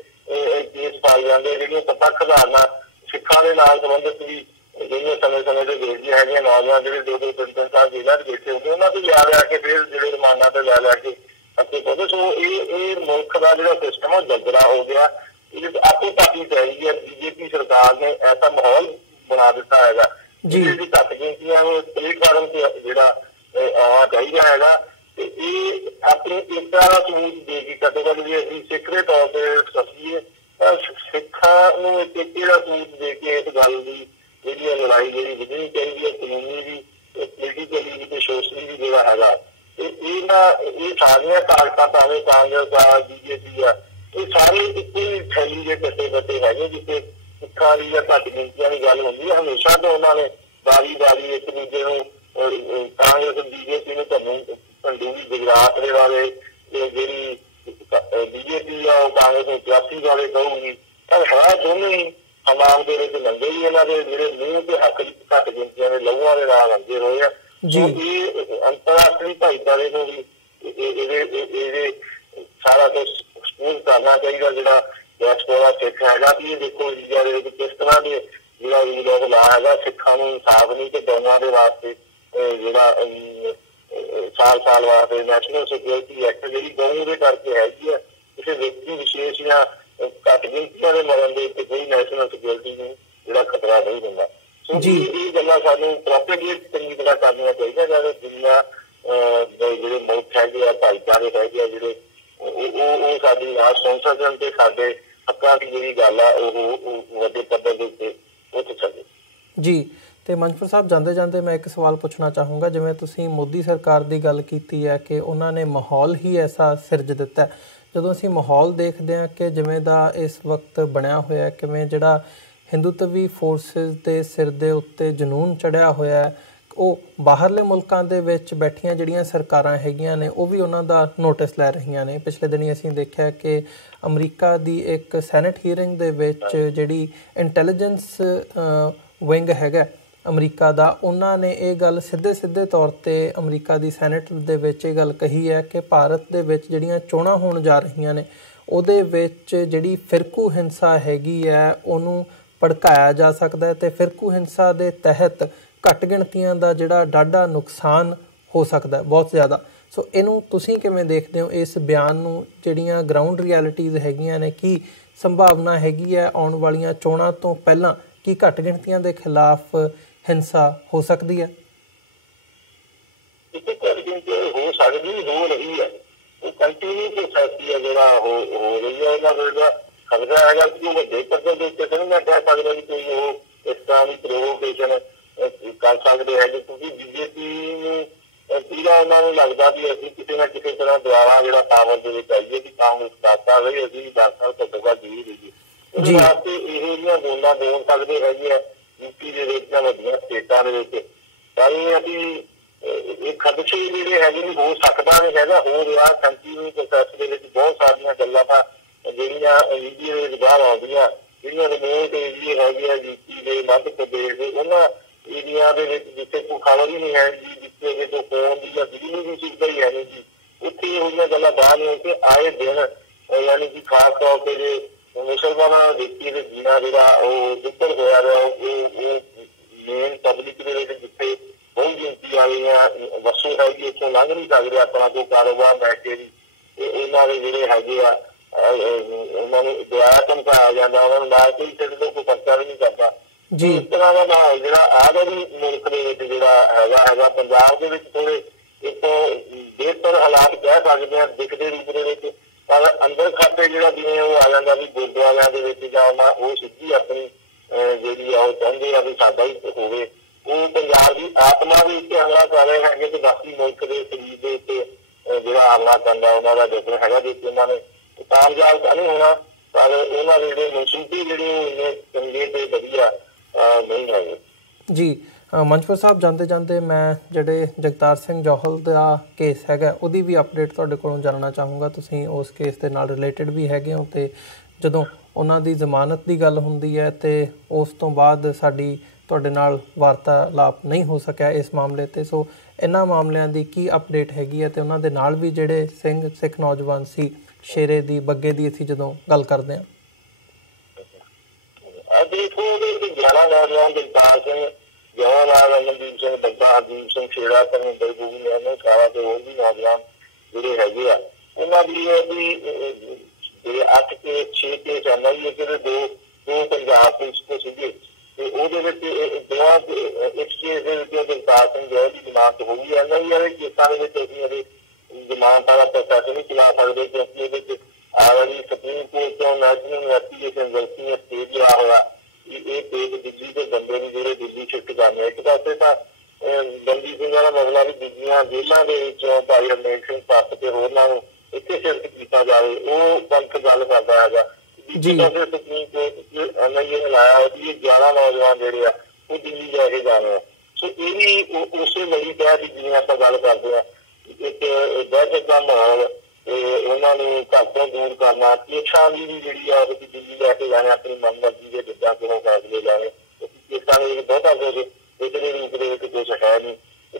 ਕੇਸ ਪਾਏ ਜਾਂਦੇ, ਜਿਹੜੀਆਂ ਪ੍ਰਤੱਖ ਧਾਰਨਾ ਸਿੱਖਾਂ ਦੇ ਨਾਲ ਸੰਬੰਧਿਤ ਵੀ ਜਿਹੜੀਆਂ ਸਮੇਂ ਤੇ ਦੇਖਦੀਆਂ ਹੈਗੀਆਂ, ਨੌਜਵਾਨ ਜਿਹੜੇ 2-2 3-3 ਸਾਲ ਜੇਲ੍ਹਾਂ 'ਚ ਬੈਠੇ ਹੁੰਦੇ, ਉਹਨਾਂ ਤੋਂ ਲਿਆ ਕੇ ਫਿਰ ਜਿਹੜੇ ਰਿਮਾਂਡਾਂ ਤੇ ਲੈ ਕੇ ਅੱਗੇ ਪਹੁੰਚੇ। ਸੋ ਇਹ ਮੁਲਕ ਦਾ ਜਿਹੜਾ ਸਿਸਟਮ ਆ ਜੱਜਰਾ ਹੋ ਗਿਆ, ਇਹ ਆਪੇ ਪਾਰਟੀ ਚਾਹੀਦੀ ਹੈ। ਬੀਜੇਪੀ ਸਰਕਾਰ ਨੇ ਐਸਾ ਮਾਹੌਲ ਬਣਾ ਦਿੱਤਾ ਹੈਗਾ ਜਿਹਦੀ ਘੱਟ ਗਿਣਤੀਆਂ ਨੂੰ ਪਲੇਟਫਾਰਮ ਤੇ ਜਿਹੜਾ ਆਉਣਾ ਚਾਹੀਦਾ ਹੈਗਾ, ਤੇ ਇਹ ਆਪਣੀ ਏਕਤਾ ਦਾ ਸਬੂਤ ਦੇ ਕੇ ਘੱਟੋ-ਘੱਟ ਜੇ ਅਸੀਂ ਸਿੱਖ ਦੇ ਤੌਰ ਤੇ ਸਮਝੀਏ ਤਾਂ ਸਿੱਖਾਂ ਨੂੰ ਇੱਕ ਏਕੇ ਦਾ ਸਬੂਤ ਦੇ ਕੇ ਇਸ ਗੱਲ ਦੀ ਜਿਹੜੀ ਲੜਾਈ ਜਿਹੜੀ ਵਧਣੀ ਚਾਹੀਦੀ ਹੈ, ਕਾਨੂੰਨੀ ਵੀ, ਪੋਲੀਟੀਕਲੀ ਵੀ ਤੇ ਸੋਸ਼ਲੀ ਵੀ ਜਿਹੜਾ ਹੈਗਾ। ਤੇ ਇਹ ਸਾਰੀਆਂ ਤਾਕਤਾਂ ਭਾਵੇਂ ਕਾਂਗਰਸ ਆ, ਬੀਜੇਪੀ ਆ, ਇਹ ਸਾਰੇ ਇੱਕੋ ਹੀ ਥੈਲੀ ਦੇ ਕੱਟੇ ਹੈਗੇ, ਜਿੱਥੇ ਸਿੱਖਾਂ ਦੀ ਜਾਂ ਘੱਟ ਗਿਣਤੀਆਂ ਦੀ ਗੱਲ ਹੁੰਦੀ ਹੈ। ਹਮੇਸ਼ਾ ਤੋਂ ਉਹਨਾਂ ਨੇ ਵਾਰੀ ਇੱਕ ਦੂਜੇ ਨੂੰ, ਕਾਂਗਰਸ ਬੀਜੇਪੀ ਨੂੰ ਝੰਡੂ ਵੀ ਗੁਜਰਾਤ ਦੇ ਵਾਲੇ, ਜਿਹੜੀ ਬੀਜੇਪੀ ਆ ਉਹ ਕਾਂਗਰਸ ਨੂੰ 83 ਵਾਲੇ ਕਹੂਗੀ, ਪਰ ਹੈ ਦੋਨੇ ਹੀ ਹਮਾਮ ਦੇ ਵਿੱਚ ਲੰਗੇ ਹੀ ਇਹਨਾਂ ਦੇ ਜਿਹੜੇ ਮੂੰਹ ਤੇ ਹੱਕ ਘੱਟ ਗਿਣਤੀਆਂ ਦੇ ਲਹੂਆਂ ਦੇ ਨਾਲ ਲੱਗੇ ਹੋਏ ਆ। ਇਹ ਅੰਤਰਰਾਸ਼ਟਰੀ ਭਾਈਚਾਰੇ ਨੂੰ ਵੀ ਇਹਦੇ ਸਾਰਾ ਕੁਝ ਸਪੋਜ਼ ਕਰਨਾ ਚਾਹੀਦਾ, ਜਿਹੜਾ ਡਾਇਸਪੋਰਾ ਸਿੱਖ ਹੈਗਾ ਵੀ ਇਹ ਦੇਖੋ ਇੰਡੀਆ ਦੇ ਵਿੱਚ ਕਿਸ ਤਰ੍ਹਾਂ ਦੇ ਜਿਹੜਾ ਰੂਲ ਆਫ ਲਾ ਹੈਗਾ, ਸਿੱਖਾਂ ਨੂੰ ਇਨਸਾਫ ਨਹੀਂ ਤੇ ਦੋਨਾਂ ਦੇ ਵਾਸਤੇ ਜਿਹੜਾ ਸਾਲ ਵਾਸਤੇ ਨੈਸ਼ਨਲ ਸਿਕਿਉਰਿਟੀ ਐਕਟ ਜਿਹੜੀ ਗਊ ਦੇ ਕਰਕੇ ਹੈਗੀ ਆ, ਕਿਸੇ ਵਿਅਕਤੀ ਵਿਸ਼ੇਸ਼ ਜਾਂ ਘੱਟ ਗਿਣਤੀਆਂ ਦੇ ਮਰਨ ਦੇ ਉੱਤੇ ਕੋਈ ਨੈਸ਼ਨਲ ਸਿਕਿਉਰਿਟੀ ਨੂੰ ਜਿਹੜਾ ਖਤਰਾ ਨਹੀਂ ਹੁੰਦਾ। ਸੋ ਇਹ ਗੱਲਾਂ ਸਾਨੂੰ ਪ੍ਰੋਪਰਲੀ ਚੰਗੀ ਤਰ੍ਹਾਂ ਕਰਨੀਆਂ ਚਾਹੀਦੀਆਂ, ਜਦੋਂ ਦੁਨੀਆ ਦੇ ਜਿਹੜੇ ਮੁਲਕ ਹੈਗੇ ਆ, ਭਾਈਚਾਰੇ ਹੈਗੇ ਆ, ਜਿਹੜੇ ਉਹ ਸਾਡੀ ਆਵਾਜ਼ ਸੁਣ ਸਕਣ ਤੇ ਸਾਡੇ ਹੱਕਾਂ ਦੀ ਜਿਹੜੀ ਗੱਲ ਆ ਉਹ ਵੱਡੇ ਪੱਧਰ ਦੇ ਉੱਤੇ ਉੱਠ ਸਕੇ ਜੀ। ਤੇ ਮਨਪ੍ਰੀਤ ਸਾਹਿਬ, ਜਾਂਦੇ ਮੈਂ ਇੱਕ ਸਵਾਲ ਪੁੱਛਣਾ ਚਾਹੂੰਗਾ। ਜਿਵੇਂ ਤੁਸੀਂ ਮੋਦੀ ਸਰਕਾਰ ਦੀ ਗੱਲ ਕੀਤੀ ਹੈ ਕਿ ਉਹਨਾਂ ਨੇ ਮਾਹੌਲ ਹੀ ਐਸਾ ਸਿਰਜ ਦਿੱਤਾ, ਜਦੋਂ ਅਸੀਂ ਮਾਹੌਲ ਦੇਖਦੇ ਹਾਂ ਕਿ ਜਿਵੇਂ ਦਾ ਇਸ ਵਕਤ ਬਣਿਆ ਹੋਇਆ, ਕਿਵੇਂ ਜਿਹੜਾ ਹਿੰਦੂਤਵੀ ਫੋਰਸਿਸ ਦੇ ਸਿਰ ਦੇ ਉੱਤੇ ਜਨੂਨ ਚੜ੍ਹਿਆ ਹੋਇਆ, ਉਹ ਬਾਹਰਲੇ ਮੁਲਕਾਂ ਦੇ ਵਿੱਚ ਬੈਠੀਆਂ ਜਿਹੜੀਆਂ ਸਰਕਾਰਾਂ ਹੈਗੀਆਂ ਨੇ ਉਹ ਵੀ ਉਹਨਾਂ ਦਾ ਨੋਟਿਸ ਲੈ ਰਹੀਆਂ ਨੇ। ਪਿਛਲੇ ਦਿਨੀ ਅਸੀਂ ਦੇਖਿਆ ਕਿ ਅਮਰੀਕਾ ਦੀ ਇੱਕ ਸੈਨੇਟ ਹੀਅਰਿੰਗ ਦੇ ਵਿੱਚ ਜਿਹੜੀ ਇੰਟੈਲੀਜੈਂਸ ਵਿੰਗ ਹੈਗਾ ਅਮਰੀਕਾ ਦਾ, ਉਹਨਾਂ ਨੇ ਇਹ ਗੱਲ ਸਿੱਧੇ ਤੌਰ 'ਤੇ ਅਮਰੀਕਾ ਦੀ ਸੈਨੇਟ ਦੇ ਵਿੱਚ ਇਹ ਗੱਲ ਕਹੀ ਹੈ ਕਿ ਭਾਰਤ ਦੇ ਵਿੱਚ ਜਿਹੜੀਆਂ ਚੋਣਾਂ ਹੋਣ ਜਾ ਰਹੀਆਂ ਨੇ ਉਹਦੇ ਵਿੱਚ ਜਿਹੜੀ ਫਿਰਕੂ ਹਿੰਸਾ ਹੈਗੀ ਹੈ ਉਹਨੂੰ ਭੜਕਾਇਆ ਜਾ ਸਕਦਾ ਹੈ ਅਤੇ ਫਿਰਕੂ ਹਿੰਸਾ ਦੇ ਤਹਿਤ ਘੱਟ ਗਿਣਤੀਆਂ ਦਾ ਜਿਹੜਾ ਡਾਢਾ ਨੁਕਸਾਨ ਹੋ ਸਕਦਾ ਬਹੁਤ ਜ਼ਿਆਦਾ। ਸੋ ਇਹਨੂੰ ਤੁਸੀਂ ਕਿਵੇਂ ਦੇਖਦੇ ਹੋ, ਇਸ ਬਿਆਨ ਨੂੰ? ਜਿਹੜੀਆਂ ਗਰਾਊਂਡ ਰਿਐਲਿਟੀਜ਼ ਹੈਗੀਆਂ ਨੇ, ਕੀ ਸੰਭਾਵਨਾ ਹੈਗੀ ਹੈ ਆਉਣ ਵਾਲੀਆਂ ਚੋਣਾਂ ਤੋਂ ਪਹਿਲਾਂ ਕੀ ਘੱਟ ਗਿਣਤੀਆਂ ਦੇ ਖਿਲਾਫ ਹਿੰਸਾ ਹੋ ਸਕਦੀ ਹੈ? ਹੋ ਸਕਦੀ, ਹੋ ਰਹੀ ਹੈ, ਉਹ ਕੰਟੀਨਿਊ ਪ੍ਰੋਸੈਸ ਹੈ ਜਿਹੜਾ ਹੋ ਰਹੀ ਹੈ। ਉਹਨਾਂ ਦਾ ਖਤਰਾ ਹੈਗਾ ਕਿ ਉਹ ਵੱਡੇ ਪੱਧਰ ਦੇ ਉੱਤੇ ਨਹੀਂ ਮੈਂ ਕਹਿ ਸਕਦਾ ਵੀ ਕੋਈ ਉਹ ਇਸ ਤਰ੍ਹਾਂ ਦੀ ਪ੍ਰੋਵੋਕੇਸ਼ਨ ਕਰ ਸਕਦੇ ਹੈਗੇ, ਕਿਉਂਕਿ ਬੀਜੇਪੀ ਨੂੰ ਪੂਰਾ ਉਹਨਾਂ ਨੂੰ ਲੱਗਦਾ ਵੀ ਅਸੀਂ ਕਿਸੇ ਨਾ ਕਿਸੇ ਤਰ੍ਹਾਂ ਦੁਆਰਾ ਜਿਹੜਾ ਪਾਵਰ ਦੇ ਵਿੱਚ ਆਈਏ ਕਿ ਕਾਂਗਰਸ ਕਰਤਾ ਹੋਵੇ, ਅਸੀਂ 10 ਸਾਲ ਘੱਟੋ ਘੱਟ ਜੀ ਰਹੀਏ। ਉਹਦੇ ਵਾਸਤੇ ਇਹੋ ਜਿਹੀਆਂ ਬੋਲਾਂ ਬੋਲ ਸਕਦੇ ਹੈਗੇ ਆ ਯੂਪੀ ਦੇ ਵਿੱਚ ਜਾਂ ਵੱਡੀਆਂ ਸਟੇਟਾਂ ਦੇ ਵਿੱਚ। ਪਰ ਇਹ ਅਸੀਂ ਇਹ ਖਦਸ਼ੇ ਜਿਹੜੇ ਹੈਗੇ ਨੇ ਹੋ ਸਕਦਾ ਨਹੀਂ ਹੈਗਾ, ਹੋ ਰਿਹਾ ਕੰਟੀਨਿਊ ਪ੍ਰੋਸੈਸ ਦੇ ਵਿੱਚ ਬਹੁਤ ਸਾਰੀਆਂ ਗੱਲਾਂ ਤਾਂ ਜਿਹੜੀਆਂ ਮੀਡੀਆ ਦੇ ਵਿੱਚ ਬਾਹਰ ਆਉਂਦੀਆਂ, ਜਿਹੜੀਆਂ ਰਿਮੋਟ ਏਰੀਏ ਹੈਗੇ ਆ ਯੂਪੀ ਦੇ, ਮੱਧ ਪ੍ਰਦੇਸ਼ ਦੇ, ਉਹਨਾਂ ਏਰੀਆ ਦੇ ਵਿੱਚ ਜਿੱਥੇ ਕੋਈ ਖਬਰ ਹੀ ਨਹੀਂ ਹੈ ਜੀ, ਜਿੱਥੇ ਕੋਈ ਫੋਨ ਦੀ ਜਾਂ ਬਿਜਲੀ ਦੀ ਸੁਵਿਧਾ ਹੀ ਹੈ ਨਹੀਂ ਜੀ, ਉੱਥੇ ਇਹੋ ਜਿਹੀਆਂ ਗੱਲਾਂ ਬਾਹਰ ਨਹੀਂ ਕਿ ਆਏ ਦਿਨ ਯਾਨੀ ਕਿ ਖਾਸ ਤੌਰ ਤੇ ਜੇ ਮੁਸਲਮਾਨਾਂ ਵਿਅਕਤੀ ਦੇ ਜੀਣਾ ਜਿਹੜਾ ਉਹ ਦੁੱਪਰ ਹੋਇਆ ਰਿਹਾ, ਉਹ ਮੇਨ ਪਬਲਿਕ ਦੇ ਵਿੱਚ ਜਿੱਥੇ ਬਹੁਤ ਗਿਣਤੀ ਵਾਲੀਆਂ ਵਸੂ ਹੈਗੀ ਉੱਥੋਂ ਲੰਘ ਨਹੀਂ ਸਕਦੇ ਆਪਣਾ ਕੋਈ ਕਾਰੋਬਾਰ ਬੈਠ ਕੇ ਵੀ, ਉਹਨਾਂ ਦੇ ਜਿਹੜੇ ਹੈਗੇ ਆ ਉਹਨਾਂ ਨੂੰ ਦੁਆਰਾ ਧਮਕਾਇਆ ਜਾਂਦਾ, ਉਹਨਾਂ ਨੂੰ ਲਾ ਕੇ ਕਿਸੇ ਤੋਂ ਕੋਈ ਖਰਚਾ ਵੀ ਨਹੀਂ ਕਰਦਾ। ਇਸ ਤਰ੍ਹਾਂ ਦਾ ਮਾਹੌਲ ਜਿਹੜਾ ਆਹ ਵੀ ਮੁਲਕ ਦੇ ਵਿੱਚ ਜਿਹੜਾ ਹੈਗਾ ਪੰਜਾਬ ਦੇ ਵਿੱਚ ਥੋੜੇ ਇੱਕ ਬਿਹਤਰ ਹਾਲਾਤ ਕਹਿ ਸਕਦੇ ਹਾਂ ਦਿਖਦੇ ਰੂਪ ਦੇ ਵਿੱਚ, ਪਰ ਅੰਦਰ ਖਾਤੇ ਜਿਹੜਾ ਜਿਵੇਂ ਉਹ ਆ ਜਾਂਦਾ ਵੀ ਗੁਰਦੁਆਰਿਆਂ ਦੇ ਵਿੱਚ ਜਾਂ ਉਹ ਸਿੱਧੀ ਆਪਣੀ ਜਿਹੜੀ ਆ ਉਹ ਚਾਹੁੰਦੇ ਆ ਵੀ ਸਾਡਾ ਹੀ ਹੋਵੇ, ਉਹ ਪੰਜਾਬ ਦੀ ਆਤਮਾ ਦੇ ਉੱਤੇ ਹਮਲਾ ਕਰ ਰਹੇ ਹੈਗੇ ਤੇ ਬਾਕੀ ਮੁਲਕ ਦੇ ਸਰੀਰ ਦੇ ਉੱਤੇ ਜਿਹੜਾ ਹਮਲਾ ਕਰਦਾ ਉਹਨਾਂ ਦਾ ਜਸ਼ਨ ਹੈਗਾ, ਜਿਸ ਉਹਨਾਂ ਨੇ ਕਾਮਯਾਬ ਤਾਂ ਨਹੀਂ ਹੋਣਾ, ਪਰ ਉਹਨਾਂ ਦੇ ਜਿਹੜੇ ਮਨਸੂਬੇ ਜਿਹੜੇ ਇੰਨੇ ਚੰਗੇ ਤੇ ਵਧੀਆ ਨਹੀਂ ਹੈਗੇ। ਜੀ ਮੰਚਪੁਰ ਸਾਹਿਬ, ਜਾਂਦੇ ਮੈਂ ਜਿਹੜੇ ਜਗਤਾਰ ਸਿੰਘ ਜੌਹਲ ਦਾ ਕੇਸ ਹੈਗਾ ਉਹਦੀ ਵੀ ਅਪਡੇਟ ਤੁਹਾਡੇ ਕੋਲੋਂ ਜਾਣਨਾ ਚਾਹੂੰਗਾ। ਤੁਸੀਂ ਉਸ ਕੇਸ ਦੇ ਨਾਲ ਰਿਲੇਟਡ ਵੀ ਹੈਗੇ ਹੋ ਅਤੇ ਜਦੋਂ ਉਹਨਾਂ ਦੀ ਜ਼ਮਾਨਤ ਦੀ ਗੱਲ ਹੁੰਦੀ ਹੈ ਅਤੇ ਉਸ ਤੋਂ ਬਾਅਦ ਸਾਡੀ ਤੁਹਾਡੇ ਨਾਲ ਵਾਰਤਾਲਾਪ ਨਹੀਂ ਹੋ ਸਕਿਆ ਇਸ ਮਾਮਲੇ 'ਤੇ, ਸੋ ਇਹਨਾਂ ਮਾਮਲਿਆਂ ਦੀ ਕੀ ਅਪਡੇਟ ਹੈਗੀ ਹੈ? ਅਤੇ ਉਹਨਾਂ ਦੇ ਨਾਲ ਵੀ ਜਿਹੜੇ ਸਿੱਖ ਨੌਜਵਾਨ ਸੀ ਸ਼ੇਰੇ ਦੀ, ਬੱਗੇ ਦੀ, ਅਸੀਂ ਜਦੋਂ ਗੱਲ ਕਰਦੇ ਹਾਂ ਦੇਖੋ ਉਹਦੇ 11 ਨੌਜਵਾਨ ਜਗਤਾਰ ਸਿੰਘ ਜੌਹਲ, ਅਮਨਦੀਪ ਸਿੰਘ ਬੱਗਾ, ਹਰਦੀਪ ਸਿੰਘ ਸ਼ੇਰਾ, ਧਰਮਿੰਦਰ ਗੋਗੀ, ਸਾਰਾ ਤੇ ਹੋਰ ਵੀ ਨੌਜਵਾਨ ਜਿਹੜੇ ਹੈਗੇ ਆ ਉਹਨਾਂ ਦੀ ਜਿਹੜੇ 8 ਕੇ 6 ਕੇਸ ਐਨਆਈਏ ਦੇ ਦੋ ਪੰਜਾਬ ਪੁਲਿਸ ਤੋਂ ਸੀਗੇ ਤੇ ਉਹਦੇ ਵਿੱਚ ਦੋਵਾਂ ਇੱਕ ਕੇਸ ਦੇ ਵਿੱਚ ਜਗਤਾਰ ਸਿੰਘ ਜੌਹਲ ਦੀ ਜ਼ਮਾਨਤ ਹੋ ਗਈ। ਐਨਆਈਏ ਵਾਲੇ ਕੇਸਾਂ ਦੇ ਵਿੱਚ ਅਸੀਂ ਇਹਦੇ ਜ਼ਮਾਨਤਾਂ ਦਾ ਪ੍ਰੋਸੈਸ ਨਹੀਂ ਚਲਾ ਸਕਦੇ ਕਿਉਂਕਿ ਇਹਦੇ ਵਿੱਚ ਆਲਰੇਡੀ ਸੁਪਰੀਮ ਕੋਰਟ ਤੋਂ ਨੈਸ਼ਨਲ ਇਨਵੈਸਟੀਗੇਸ਼ਨ ਏਜੰਸੀ ਨੇ ਸਟੇ ਲਿਆ ਹੋਇਆ ਇਹ ਕੇਸ ਦਿੱਲੀ ਦੇ ਬੰਦੇ ਨੂੰ ਜਿਹੜੇ ਦਿੱਲੀ ਸ਼ਿਫਟ ਕਰਨੇ। ਇੱਕ ਪਾਸੇ ਤਾਂ ਬੰਦੀ ਸਿੰਘਾਂ ਦਾ ਮਸਲਾ ਵੀ ਦੂਜੀਆਂ ਜੇਲ੍ਹਾਂ ਦੇ ਵਿੱਚੋਂ ਭਾਈ ਹਰਮੇਲ ਸਿੰਘ ਭੱਟ ਤੇ ਹੋਰਨਾਂ ਨੂੰ ਇੱਥੇ ਸ਼ਿਫਟ ਕੀਤਾ ਜਾਵੇ, ਉਹ ਪੰਥ ਗੱਲ ਕਰਦਾ ਹੈਗਾ। ਦੂਜੇ ਪਾਸੇ ਸੁਪਰੀਮ ਕੋਰਟ ਐਨਆਈਏ ਨੇ ਲਾਇਆ ਉਹਦੀ 11 ਨੌਜਵਾਨ ਜਿਹੜੇ ਆ ਉਹ ਦਿੱਲੀ ਜਾ ਕੇ ਜਾ ਰਹੇ ਆ। ਸੋ ਇਹ ਵੀ ਉਸੇ ਲੜੀ ਤਹਿਤ ਜਿਵੇਂ ਆਪਾਂ ਗੱਲ ਕਰਦੇ ਹਾਂ ਇੱਕ ਦਹਿਸ਼ਤ ਦਾ ਮਾਹੌਲ ਤੇ ਉਹਨਾਂ ਨੂੰ ਘਰ ਤੋਂ ਦੂਰ ਕਰਨਾ, ਕੇਸਾਂ ਦੀ ਵੀ ਜਿਹੜੀ ਆ ਉਹਦੀ ਦਿੱਲੀ ਲੈ ਕੇ ਜਾਣੇ ਆਪਣੀ ਮਨਮਰਜ਼ੀ ਦੇ ਜਿੱਦਾਂ ਕਿਉਂ ਫੈਸਲੇ ਜਾਣੇ, ਕੇਸਾਂ ਦੇ ਵਿੱਚ ਬਹੁਤਾ ਕੁਝ ਇਹਦੇ ਰੂਪ ਦੇ ਵਿੱਚ ਕੁਛ ਹੈ ਨਹੀਂ।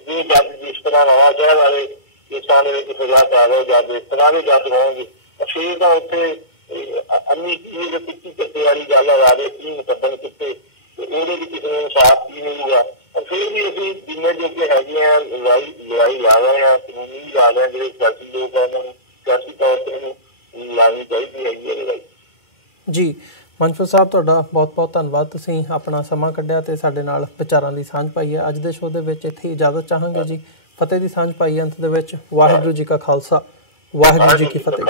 ਜੇ ਜੱਜ ਜਿਸ ਤਰ੍ਹਾਂ ਨਵਾਂ ਸ਼ਹਿਰ ਵਾਲੇ ਕੇਸਾਂ ਦੇ ਵਿੱਚ ਸਜ਼ਾ ਪਾ ਲਓ ਜੱਜ ਇਸ ਤਰ੍ਹਾਂ ਦੇ ਜੱਜ ਹੋਣਗੇ ਫਿਰ ਤਾਂ ਉੱਥੇ ਅੰਨੀ ਕੀ ਪਿੱਛੀ ਕੱਟੇ ਵਾਲੀ ਗੱਲ ਆ ਰਹੇ ਕੀ ਮੁਕੱਦਮ ਕਿੱਥੇ ਉਹਦੇ ਵਿੱਚ ਕਿਸੇ ਨੂੰ ਇਨਸਾਫ ਕੀ ਮਿਲੂਗਾ। ਪਰ ਫਿਰ ਵੀ ਅਸੀਂ ਜਿੰਨੇ ਜੋਗੇ ਹੈਗੇ ਆ ਲੜਾਈ ਲਾ ਰਹੇ ਹਾਂ, ਕਾਨੂੰਨੀ ਲਾ ਰਹੇ ਹਾਂ, ਜਿਹੜੇ ਸਿਆਸੀ ਲੋਕ ਆ ਉਹਨਾਂ ਨੂੰ ਸਿਆਸੀ ਤੌਰ ਤੇ ਇਹਨੂੰ ਲਾਉਣੀ ਚਾਹੀਦੀ ਹੈਗੀ ਹੈ ਲੜਾਈ। ਜੀ ਮੰਚਪੁਰ ਸਾਹਿਬ, ਤੁਹਾਡਾ ਬਹੁਤ ਬਹੁਤ ਧੰਨਵਾਦ, ਤੁਸੀਂ ਆਪਣਾ ਸਮਾਂ ਕੱਢਿਆ ਤੇ ਸਾਡੇ ਨਾਲ ਵਿਚਾਰਾਂ ਦੀ ਸਾਂਝ ਪਾਈ ਹੈ। ਅੱਜ ਦੇ ਸ਼ੋਅ ਦੇ ਵਿੱਚ ਇੱਥੇ ਇਜਾਜ਼ਤ ਚਾਹਾਂਗੇ ਜੀ। ਫਤਿਹ ਦੀ ਸਾਂਝ ਪਾਈ ਅੰਤ ਦੇ ਵਿੱਚ। ਵਾਹਿਗੁਰੂ ਜੀ ਕਾ ਖਾਲਸਾ, ਵਾਹਿਗੁਰੂ ਜੀ ਕੀ ਫਤਿਹ।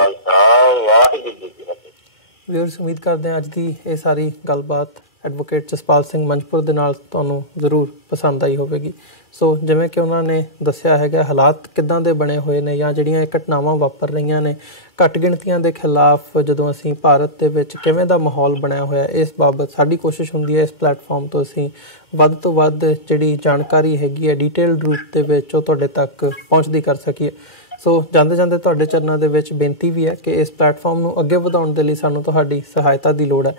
ਵੀਅਰਸ, ਉਮੀਦ ਕਰਦੇ ਹਾਂ ਅੱਜ ਦੀ ਇਹ ਸਾਰੀ ਗੱਲਬਾਤ ਐਡਵੋਕੇਟ ਜਸਪਾਲ ਸਿੰਘ ਮੰਜਪੁਰ ਦੇ ਨਾਲ ਤੁਹਾਨੂੰ ਜ਼ਰੂਰ ਪਸੰਦ ਆਈ ਹੋਵੇਗੀ। ਸੋ ਜਿਵੇਂ ਕਿ ਉਹਨਾਂ ਨੇ ਦੱਸਿਆ ਹੈਗਾ ਹਾਲਾਤ ਕਿੱਦਾਂ ਦੇ ਬਣੇ ਹੋਏ ਨੇ ਜਾਂ ਜਿਹੜੀਆਂ ਇਹ ਘਟਨਾਵਾਂ ਵਾਪਰ ਰਹੀਆਂ ਨੇ ਘੱਟ ਗਿਣਤੀਆਂ ਦੇ ਖਿਲਾਫ ਜਦੋਂ ਅਸੀਂ ਭਾਰਤ ਦੇ ਵਿੱਚ ਕਿਵੇਂ ਦਾ ਮਾਹੌਲ ਬਣਿਆ ਹੋਇਆ ਇਸ ਬਾਬਤ ਸਾਡੀ ਕੋਸ਼ਿਸ਼ ਹੁੰਦੀ ਹੈ ਇਸ ਪਲੇਟਫਾਰਮ ਤੋਂ ਅਸੀਂ ਵੱਧ ਤੋਂ ਵੱਧ ਜਿਹੜੀ ਜਾਣਕਾਰੀ ਹੈਗੀ ਹੈ ਡਿਟੇਲਡ ਰੂਪ ਦੇ ਵਿੱਚ ਉਹ ਤੁਹਾਡੇ ਤੱਕ ਪਹੁੰਚਦੀ ਕਰ ਸਕੀਏ। ਸੋ ਜਾਂਦੇ ਜਾਂਦੇ ਤੁਹਾਡੇ ਚਰਨਾਂ ਦੇ ਵਿੱਚ ਬੇਨਤੀ ਵੀ ਹੈ ਕਿ ਇਸ ਪਲੇਟਫਾਰਮ ਨੂੰ ਅੱਗੇ ਵਧਾਉਣ ਦੇ ਲਈ ਸਾਨੂੰ ਤੁਹਾਡੀ ਸਹਾਇਤਾ ਦੀ ਲੋੜ ਹੈ।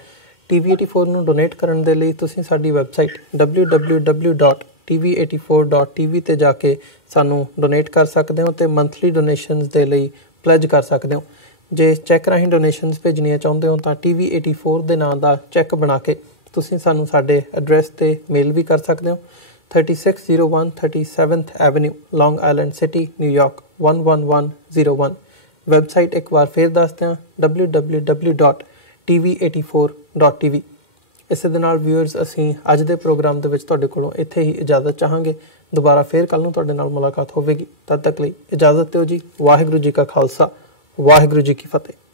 TV84 ਨੂੰ ਡੋਨੇਟ ਕਰਨ ਦੇ ਲਈ ਤੁਸੀਂ ਸਾਡੀ ਵੈਬਸਾਈਟ www.tv84.tv ਤੇ ਜਾ ਕੇ ਸਾਨੂੰ ਡੋਨੇਟ ਕਰ ਸਕਦੇ ਹੋ ਤੇ ਮੰਥਲੀ ਡੋਨੇਸ਼ਨਸ ਦੇ ਲਈ ਪਲੇਜ ਕਰ ਸਕਦੇ ਹੋ। ਜੇ ਚੈੱਕ ਰਾਹੀਂ ਡੋਨੇਸ਼ਨਸ ਭੇਜਣੀਆਂ ਚਾਹੁੰਦੇ ਹੋ ਤਾਂ TV84 ਦੇ ਨਾਂ ਦਾ ਚੈੱਕ ਬਣਾ ਕੇ ਤੁਸੀਂ ਸਾਨੂੰ ਸਾਡੇ ਐਡਰੈਸ ਤੇ ਮੇਲ ਵੀ ਕਰ ਸਕਦੇ ਹੋ। 3601 37th Avenue, Long Island City, New York 11101। Website ਇੱਕ ਵਾਰ ਫਿਰ ਦੱਸਦੇ ਹਾਂ www.tv84.tv। ਇਸੇ ਦੇ ਨਾਲ ਵਿਊਅਰਸ ਅਸੀਂ ਅੱਜ ਦੇ ਪ੍ਰੋਗਰਾਮ ਦੇ ਵਿੱਚ ਤੁਹਾਡੇ ਕੋਲੋਂ ਇੱਥੇ ਹੀ ਇਜਾਜ਼ਤ ਚਾਹਾਂਗੇ। ਦੁਬਾਰਾ ਫਿਰ ਕੱਲ੍ਹ ਨੂੰ ਤੁਹਾਡੇ ਨਾਲ ਮੁਲਾਕਾਤ ਹੋਵੇਗੀ। ਤਦ ਤੱਕ ਲਈ ਇਜਾਜ਼ਤ ਦਿਓ ਜੀ। ਵਾਹਿਗੁਰੂ ਜੀ ਕਾ ਖਾਲਸਾ, ਵਾਹਿਗੁਰੂ ਜੀ ਕੀ ਫਤਿਹ।